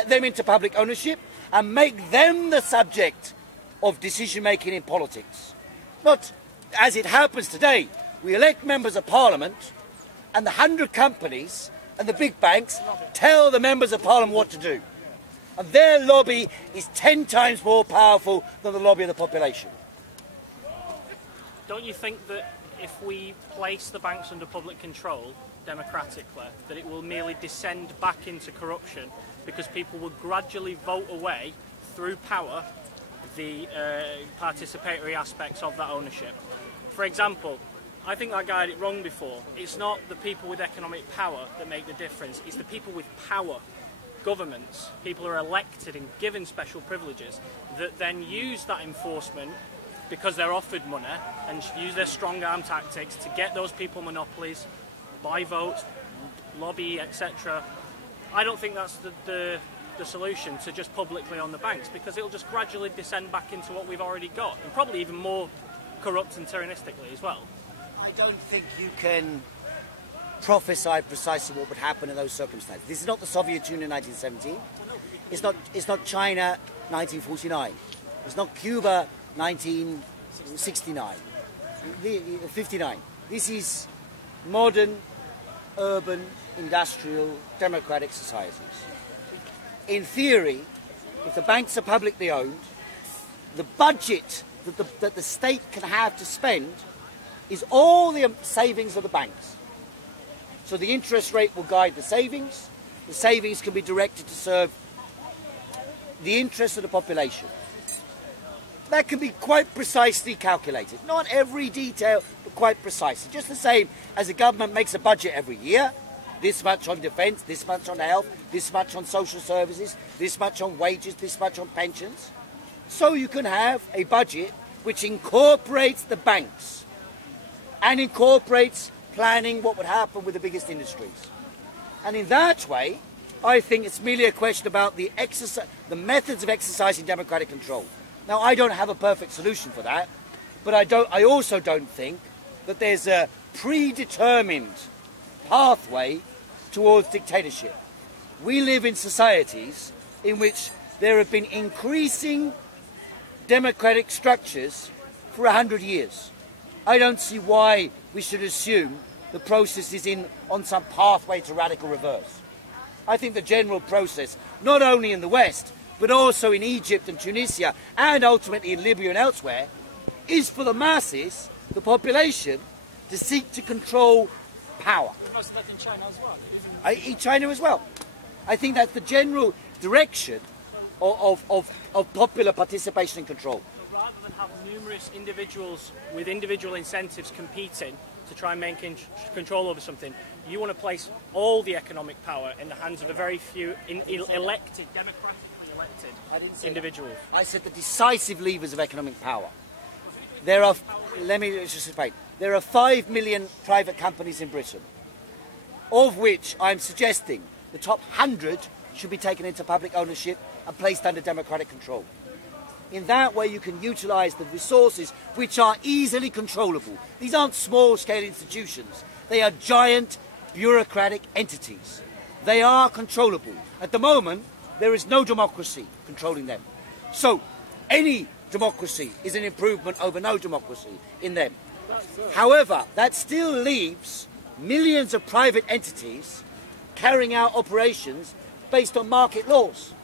them into public ownership and make them the subject of decision making in politics. Not as it happens today. We elect members of parliament and the 100 companies and the big banks tell the members of parliament what to do. And their lobby is 10 times more powerful than the lobby of the population. Don't you think that if we place the banks under public control democratically, that it will merely descend back into corruption because people will gradually vote away through power the participatory aspects of that ownership? For example, I think that guy had it wrong before. It's not the people with economic power that make the difference, it's the people with power, governments, people who are elected and given special privileges, that then use that enforcement because they're offered money and use their strong arm tactics to get those people monopolies, buy votes, lobby, etc. I don't think that's the solution to just publicly on the banks, because it'll just gradually descend back into what we've already got, and probably even more corrupt and tyrannistically as well. I don't think you can prophesy precisely what would happen in those circumstances. This is not the Soviet Union 1917. It's not China 1949. It's not Cuba 1969, 59. This is modern, urban, industrial, democratic societies. In theory, if the banks are publicly owned, the budget that the state can have to spend is all the savings of the banks. So the interest rate will guide the savings can be directed to serve the interests of the population. That can be quite precisely calculated. Not every detail, but quite precisely. Just the same as the government makes a budget every year, this much on defence, this much on health, this much on social services, this much on wages, this much on pensions. So you can have a budget which incorporates the banks and incorporates planning what would happen with the biggest industries. And in that way, I think it's merely a question about the methods of exercising democratic control. Now, I don't have a perfect solution for that, but I also don't think that there's a predetermined pathway towards dictatorship. We live in societies in which there have been increasing democratic structures for 100 years. I don't see why we should assume the process is on some pathway to radical reverse. I think the general process, not only in the West, but also in Egypt and Tunisia, and ultimately in Libya and elsewhere, is for the masses, the population, to seek to control power. That in China as well. In China as well. I think that's the general direction of popular participation and control. So rather than have numerous individuals with individual incentives competing to try and maintain control over something, you want to place all the economic power in the hands of a very few democratically elected individuals. I said the decisive levers of economic power. There are, let me just explain, there are 5 million private companies in Britain, of which I'm suggesting the top 100 should be taken into public ownership and placed under democratic control. In that way you can utilise the resources which are easily controllable. These aren't small-scale institutions. They are giant bureaucratic entities. They are controllable. At the moment, there is no democracy controlling them. So, any democracy is an improvement over no democracy in them. However, that still leaves millions of private entities carrying out operations based on market laws.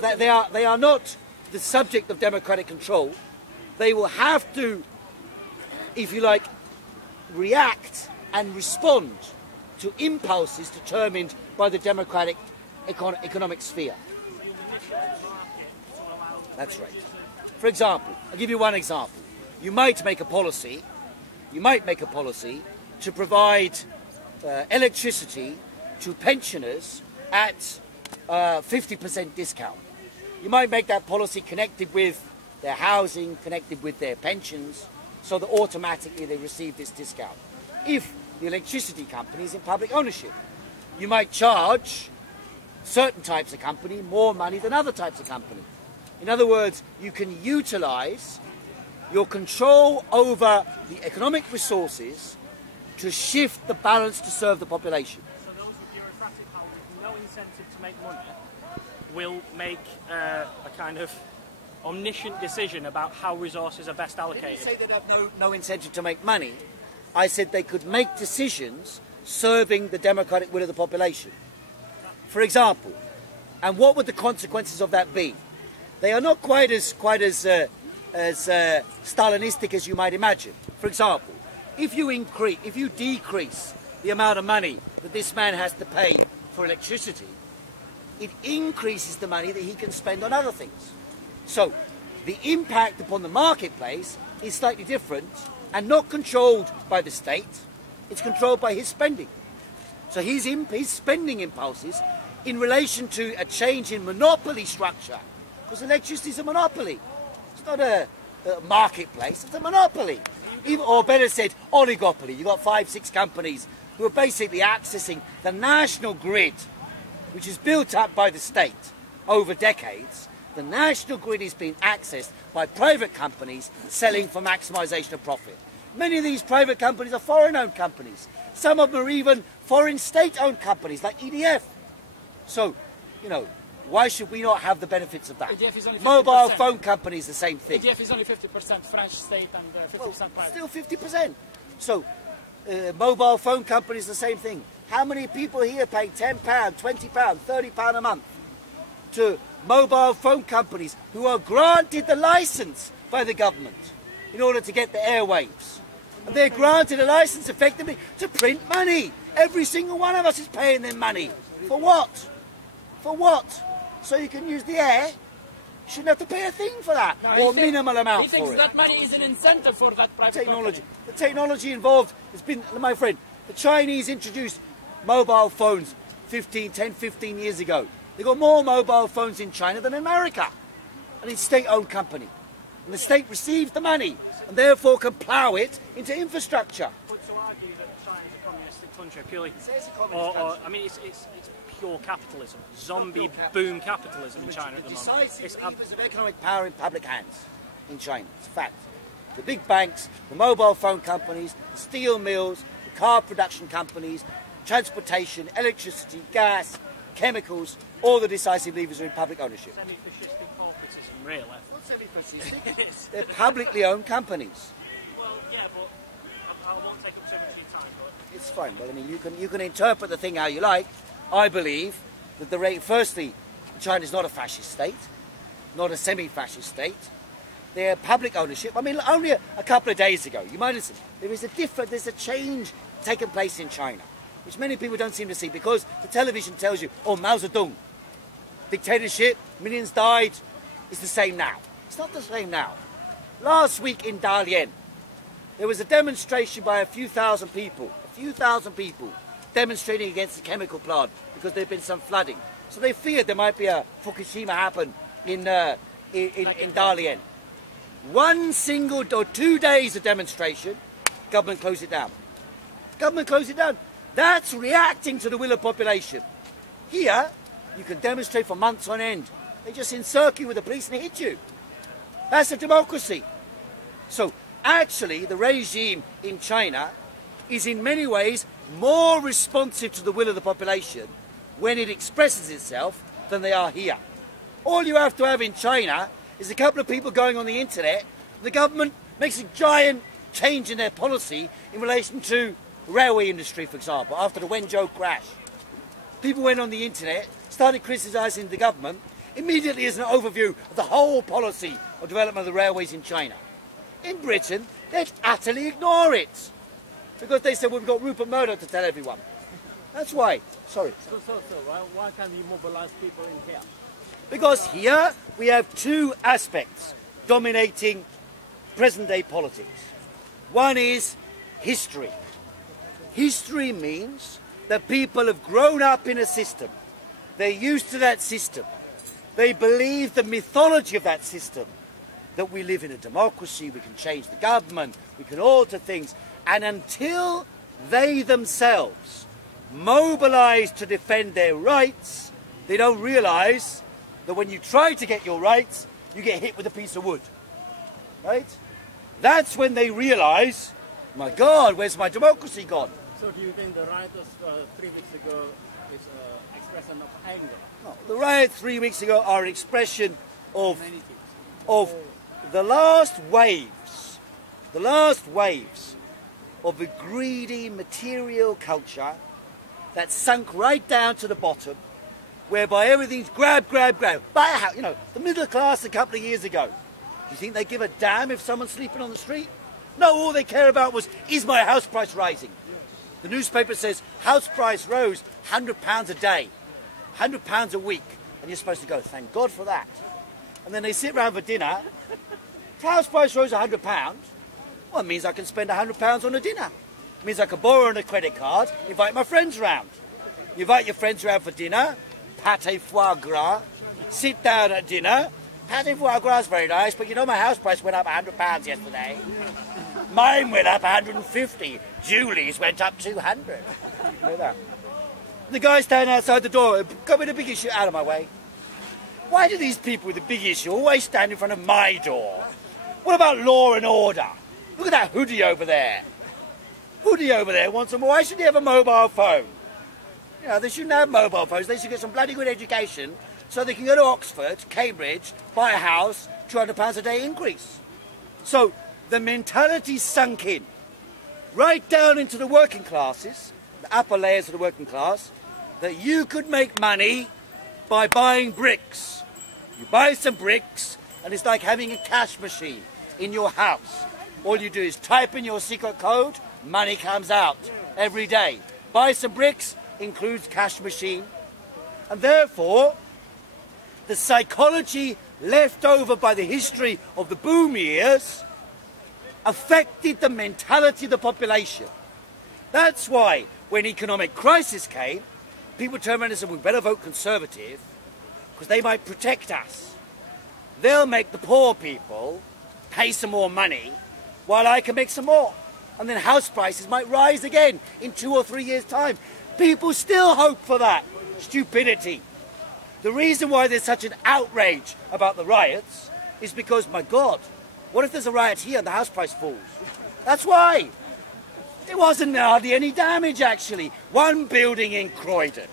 They are not the subject of democratic control. They will have to, if you like, react and respond to impulses determined by the democratic economic sphere. That's right. For example, I'll give you one example. You might make a policy to provide electricity to pensioners at 50% discount. You might make that policy connected with their housing, connected with their pensions, so that automatically they receive this discount. If the electricity company is in public ownership, you might charge certain types of company more money than other types of company. In other words, you can utilise your control over the economic resources to shift the balance to serve the population. So those with bureaucratic power with no incentive to make money will make a kind of omniscient decision about how resources are best allocated. I didn't say they'd have no incentive to make money. I said they could make decisions serving the democratic will of the population. For example, and what would the consequences of that be? They are not quite as Stalinistic as you might imagine. For example, if you decrease the amount of money that this man has to pay for electricity, it increases the money that he can spend on other things. So the impact upon the marketplace is slightly different and not controlled by the state, it's controlled by his spending. So his spending impulses in relation to a change in monopoly structure, because electricity is a monopoly. It's not a marketplace, it's a monopoly. Or better said, oligopoly. You've got 5-6 companies who are basically accessing the national grid, which is built up by the state over decades. The national grid is being accessed by private companies selling for maximisation of profit. Many of these private companies are foreign-owned companies. Some of them are even foreign state-owned companies like EDF. So, you know, why should we not have the benefits of that? Mobile phone companies, the same thing. EDF is only 50% French state and 50% private. Still 50%. So, mobile phone companies, the same thing. How many people here pay £10, £20, £30 a month to mobile phone companies who are granted the licence by the government in order to get the airwaves? And they're granted a licence effectively to print money. Every single one of us is paying them money. For what? For what? So you can use the air? You shouldn't have to pay a thing for that, or minimal amount he thinks for it. that money is an incentive for that private technology. The technology involved has been, my friend, the Chinese introduced mobile phones 10, 15 years ago. They've got more mobile phones in China than in America. And it's a state-owned company. And the state receives the money and therefore can plough it into infrastructure. But to argue that China is a communistic country purely, or I mean, it's pure capitalism, zombie boom capitalism in China at the moment. It's levers of economic power in public hands in China. It's a fact. The big banks, the mobile phone companies, the steel mills, the car production companies, transportation, electricity, gas, chemicals, all the decisive levers are in public ownership. Semi-fascistic corporatism, really. Not semi-fascistic. They're publicly owned companies. Well, yeah, but I won't take up too much of your time. But It's fine, but I mean, you can interpret the thing how you like. I believe that the rate, firstly, China is not a fascist state, not a semi-fascist state. They're public ownership. I mean, only a couple of days ago, you might have seen, there's a change taking place in China, which many people don't seem to see because the television tells you, oh, Mao Zedong, dictatorship, millions died, it's the same now. It's not the same now. Last week in Dalian, there was a demonstration by a few thousand people demonstrating against the chemical plant because there had been some flooding. So they feared there might be a Fukushima happen in Dalian. 1 single or 2 days of demonstration, government closed it down. Government closed it down. That's reacting to the will of population. Here, you can demonstrate for months on end. They just encircle you with the police and hit you. That's a democracy. So actually, the regime in China is in many ways more responsive to the will of the population when it expresses itself than they are here. All you have to have in China is a couple of people going on the internet. The government makes a giant change in their policy in relation to the railway industry, for example, after the Wenzhou crash. People went on the internet, started criticising the government. Immediately is an overview of the whole policy of development of the railways in China. In Britain, they'd utterly ignore it because they said, well, we've got Rupert Murdoch to tell everyone. That's why. Sorry. So why can't we mobilize people in here? Because here we have two aspects dominating present-day politics. One is history. History means that people have grown up in a system. They're used to that system. They believe the mythology of that system, that we live in a democracy, we can change the government, we can alter things. And until they themselves mobilize to defend their rights, they don't realize that when you try to get your rights, you get hit with a piece of wood. Right? That's when they realize, my God, where's my democracy gone? So do you think the rioters 3 weeks ago is an expression of anger? No, the riots 3 weeks ago are an expression of the last waves of a greedy material culture that sunk right down to the bottom, whereby everything's grab. Buy a house. You know, the middle class a couple of years ago. You think they give a damn if someone's sleeping on the street? No, all they care about was, is my house price rising? The newspaper says house price rose £100 a day, £100 a week, and you're supposed to go, thank God for that. And then they sit round for dinner. House price rose £100. Well, it means I can spend £100 on a dinner. It means I can borrow on a credit card, invite my friends round. You invite your friends round for dinner, pâté foie gras, sit down at dinner. Pâté foie gras is very nice, but you know my house price went up £100 yesterday. Mine went up 150. Julie's went up 200. Like that. The guy standing outside the door, come with a big issue, out of my way. Why do these people with the big issue always stand in front of my door? What about law and order? Look at that hoodie over there. Hoodie over there wants them. Why should he have a mobile phone? You know, they shouldn't have mobile phones. They should get some bloody good education so they can go to Oxford, Cambridge, buy a house, £200 a day increase. So the mentality's sunk in, right down into the working classes, the upper layers of the working class, that you could make money by buying bricks. You buy some bricks, and it's like having a cash machine in your house. All you do is type in your secret code, money comes out every day. Buy some bricks, includes cash machine. And therefore, the psychology left over by the history of the boom years affected the mentality of the population. That's why when economic crisis came, people turned around and said, we better vote Conservative because they might protect us. They'll make the poor people pay some more money while I can make some more. And then house prices might rise again in 2 or 3 years' time. People still hope for that. Stupidity. The reason why there's such an outrage about the riots is because, my God, what if there's a riot here and the house price falls? That's why. There wasn't hardly any damage, actually. 1 building in Croydon.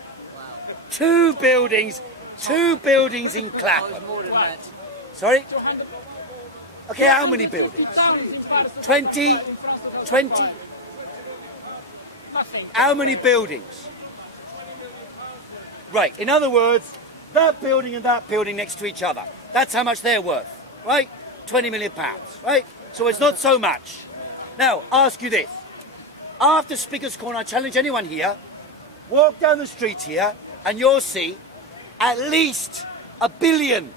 2 buildings in Clapham. Sorry? Okay, how many buildings? 20? 20? How many buildings? Right, in other words, that building and that building next to each other. That's how much they're worth, right? £20 million, right? So it's not so much. Now, ask you this. After Speaker's Corner, I challenge anyone here, walk down the street here and you'll see at least £1 billion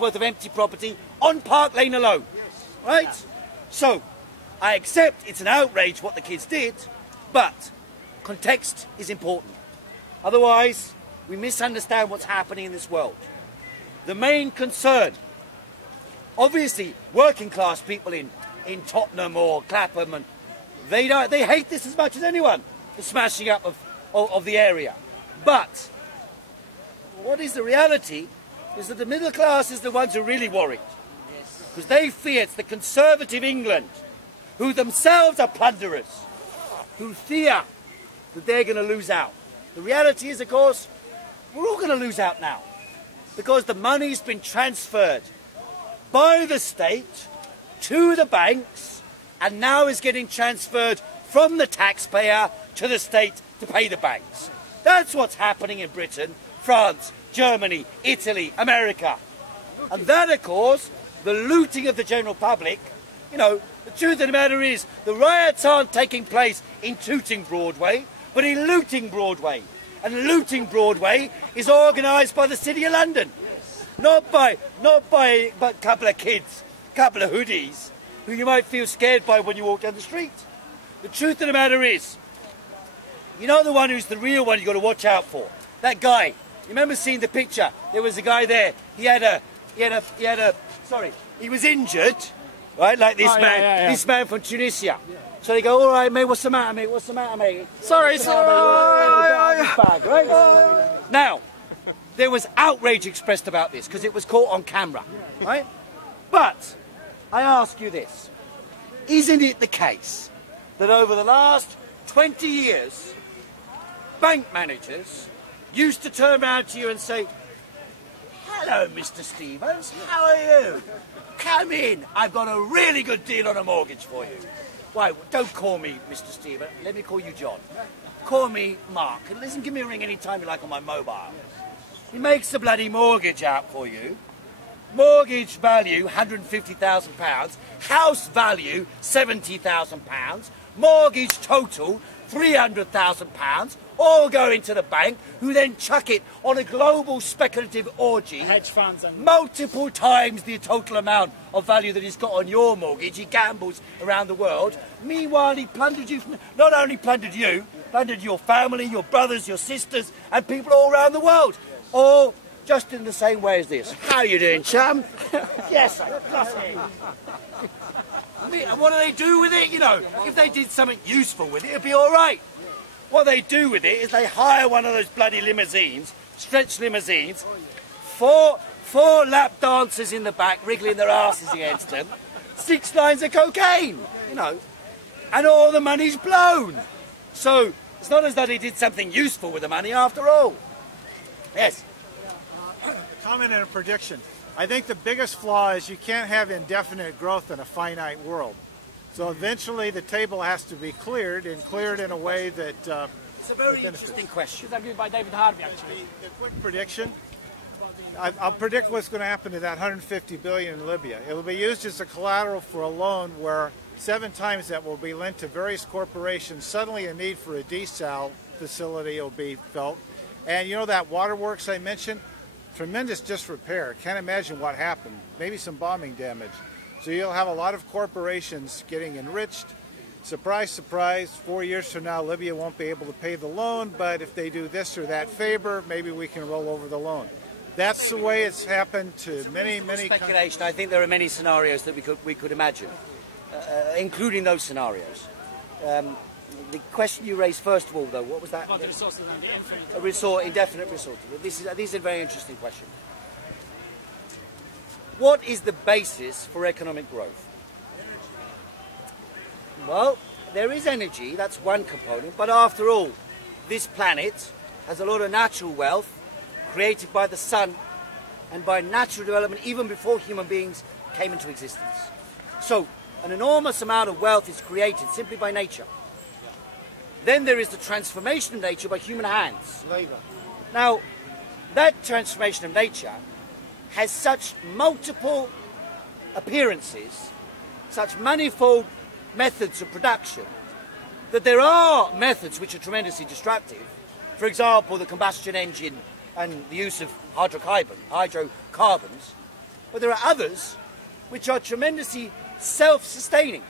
worth of empty property on Park Lane alone, right? So, I accept it's an outrage what the kids did, but context is important. Otherwise, we misunderstand what's happening in this world. The main concern, obviously, working class people in Tottenham or Clapham, and they hate this as much as anyone, the smashing up of the area. But what is the reality is that the middle class is the ones who are really worried. Because they fear it's the conservative England, who themselves are plunderers, who fear that they're going to lose out. The reality is, of course, we're all going to lose out now. Because the money's been transferred by the state to the banks and now is getting transferred from the taxpayer to the state to pay the banks. That's what's happening in Britain, France, Germany, Italy, America. And that, of course, the looting of the general public, you know, the truth of the matter is the riots aren't taking place in Tooting Broadway, but in Looting Broadway. And Looting Broadway is organised by the City of London. Not by a couple of kids, a couple of hoodies, who you might feel scared by when you walk down the street. The truth of the matter is, you know the one who's the real one you've got to watch out for? That guy. You remember seeing the picture? There was a guy there. He was injured, right? Like this man, this man from Tunisia. So they go, all right, mate, what's the matter, mate? What's the matter, mate? Sorry. Bag, right? Now, there was outrage expressed about this because it was caught on camera, right? But I ask you this. Isn't it the case that over the last 20 years, bank managers used to turn around to you and say, hello, Mr. Stevens, how are you? Come in, I've got a really good deal on a mortgage for you. Why, don't call me Mr. Stevens, let me call you John. Call me Mark, and listen, give me a ring any time you like on my mobile. He makes the bloody mortgage out for you. Mortgage value, £150,000. House value, £70,000. Mortgage total, £300,000. All go into the bank, who then chuck it on a global speculative orgy. Hedge funds and multiple times the total amount of value that he's got on your mortgage. He gambles around the world. Meanwhile, he plundered you. Not only plundered you, plundered your family, your brothers, your sisters, and people all around the world. All just in the same way as this. How you doing, chum? Yes, sir. And what do they do with it? You know, if they did something useful with it, it'd be all right. What they do with it is they hire one of those bloody limousines, stretch limousines, four lap dancers in the back wriggling their asses against them, 6 lines of cocaine, you know, and all the money's blown. So it's not as though they did something useful with the money after all. Yes. Comment and a prediction. I think the biggest flaw is you can't have indefinite growth in a finite world. So eventually the table has to be cleared, and cleared in a way that it's a very interesting question. It's agreed by David Harvey, actually. A quick prediction. I'll predict what's going to happen to that $150 billion in Libya. It will be used as a collateral for a loan where 7 times that will be lent to various corporations. Suddenly a need for a desal facility will be felt. And you know that waterworks I mentioned? Tremendous disrepair. Can't imagine what happened. Maybe some bombing damage. So you'll have a lot of corporations getting enriched, surprise, surprise, 4 years from now, Libya won't be able to pay the loan, but if they do this or that favor, maybe we can roll over the loan. That's the way it's happened to many speculation. I think there are many scenarios that we could imagine, including those scenarios. The question you raised first of all, though, what was that? Indefinite resources. This is a very interesting question. What is the basis for economic growth? Well, there is energy, that's one component, but after all, this planet has a lot of natural wealth created by the sun and by natural development even before human beings came into existence. So, an enormous amount of wealth is created simply by nature. Then there is the transformation of nature by human hands. Now, that transformation of nature has such multiple appearances, such manifold methods of production, that there are methods which are tremendously destructive. For example, the combustion engine and the use of hydrocarbons. But there are others which are tremendously self-sustaining.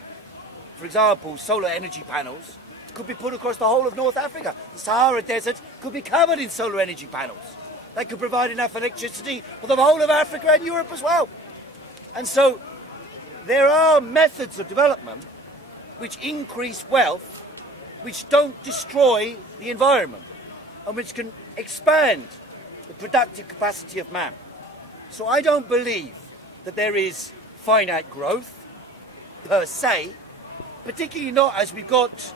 For example, solar energy panels could be put across the whole of North Africa. The Sahara Desert could be covered in solar energy panels. They could provide enough electricity for the whole of Africa and Europe as well. And so there are methods of development which increase wealth, which don't destroy the environment, and which can expand the productive capacity of man. So I don't believe that there is finite growth per se, particularly not as we've got,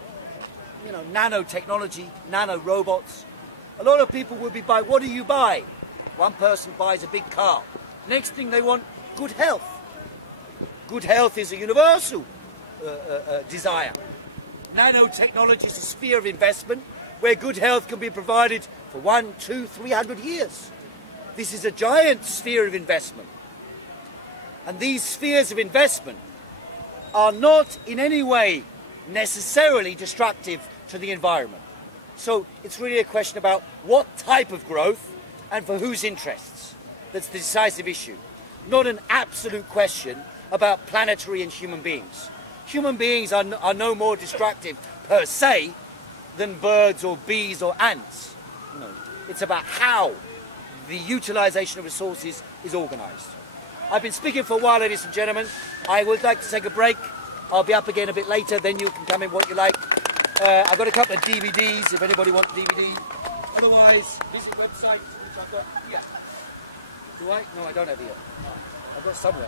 you know, nanotechnology, nano-robots. A lot of people will be buying, what do you buy? One person buys a big car. Next thing they want, good health. Good health is a universal desire. Nanotechnology is a sphere of investment where good health can be provided for 100, 200, 300 years. This is a giant sphere of investment. And these spheres of investment are not in any way necessarily destructive to the environment. So it's really a question about what type of growth and for whose interests. That's the decisive issue. Not an absolute question about planetary and human beings. Human beings are no more destructive per se than birds or bees or ants. You know, it's about how the utilization of resources is organized. I've been speaking for a while, ladies and gentlemen. I would like to take a break. I'll be up again a bit later, then you can come in what you like. I've got a couple of DVDs if anybody wants DVD. Otherwise, visit website, which I've got here. Do I? No, I don't have here. I've got somewhere.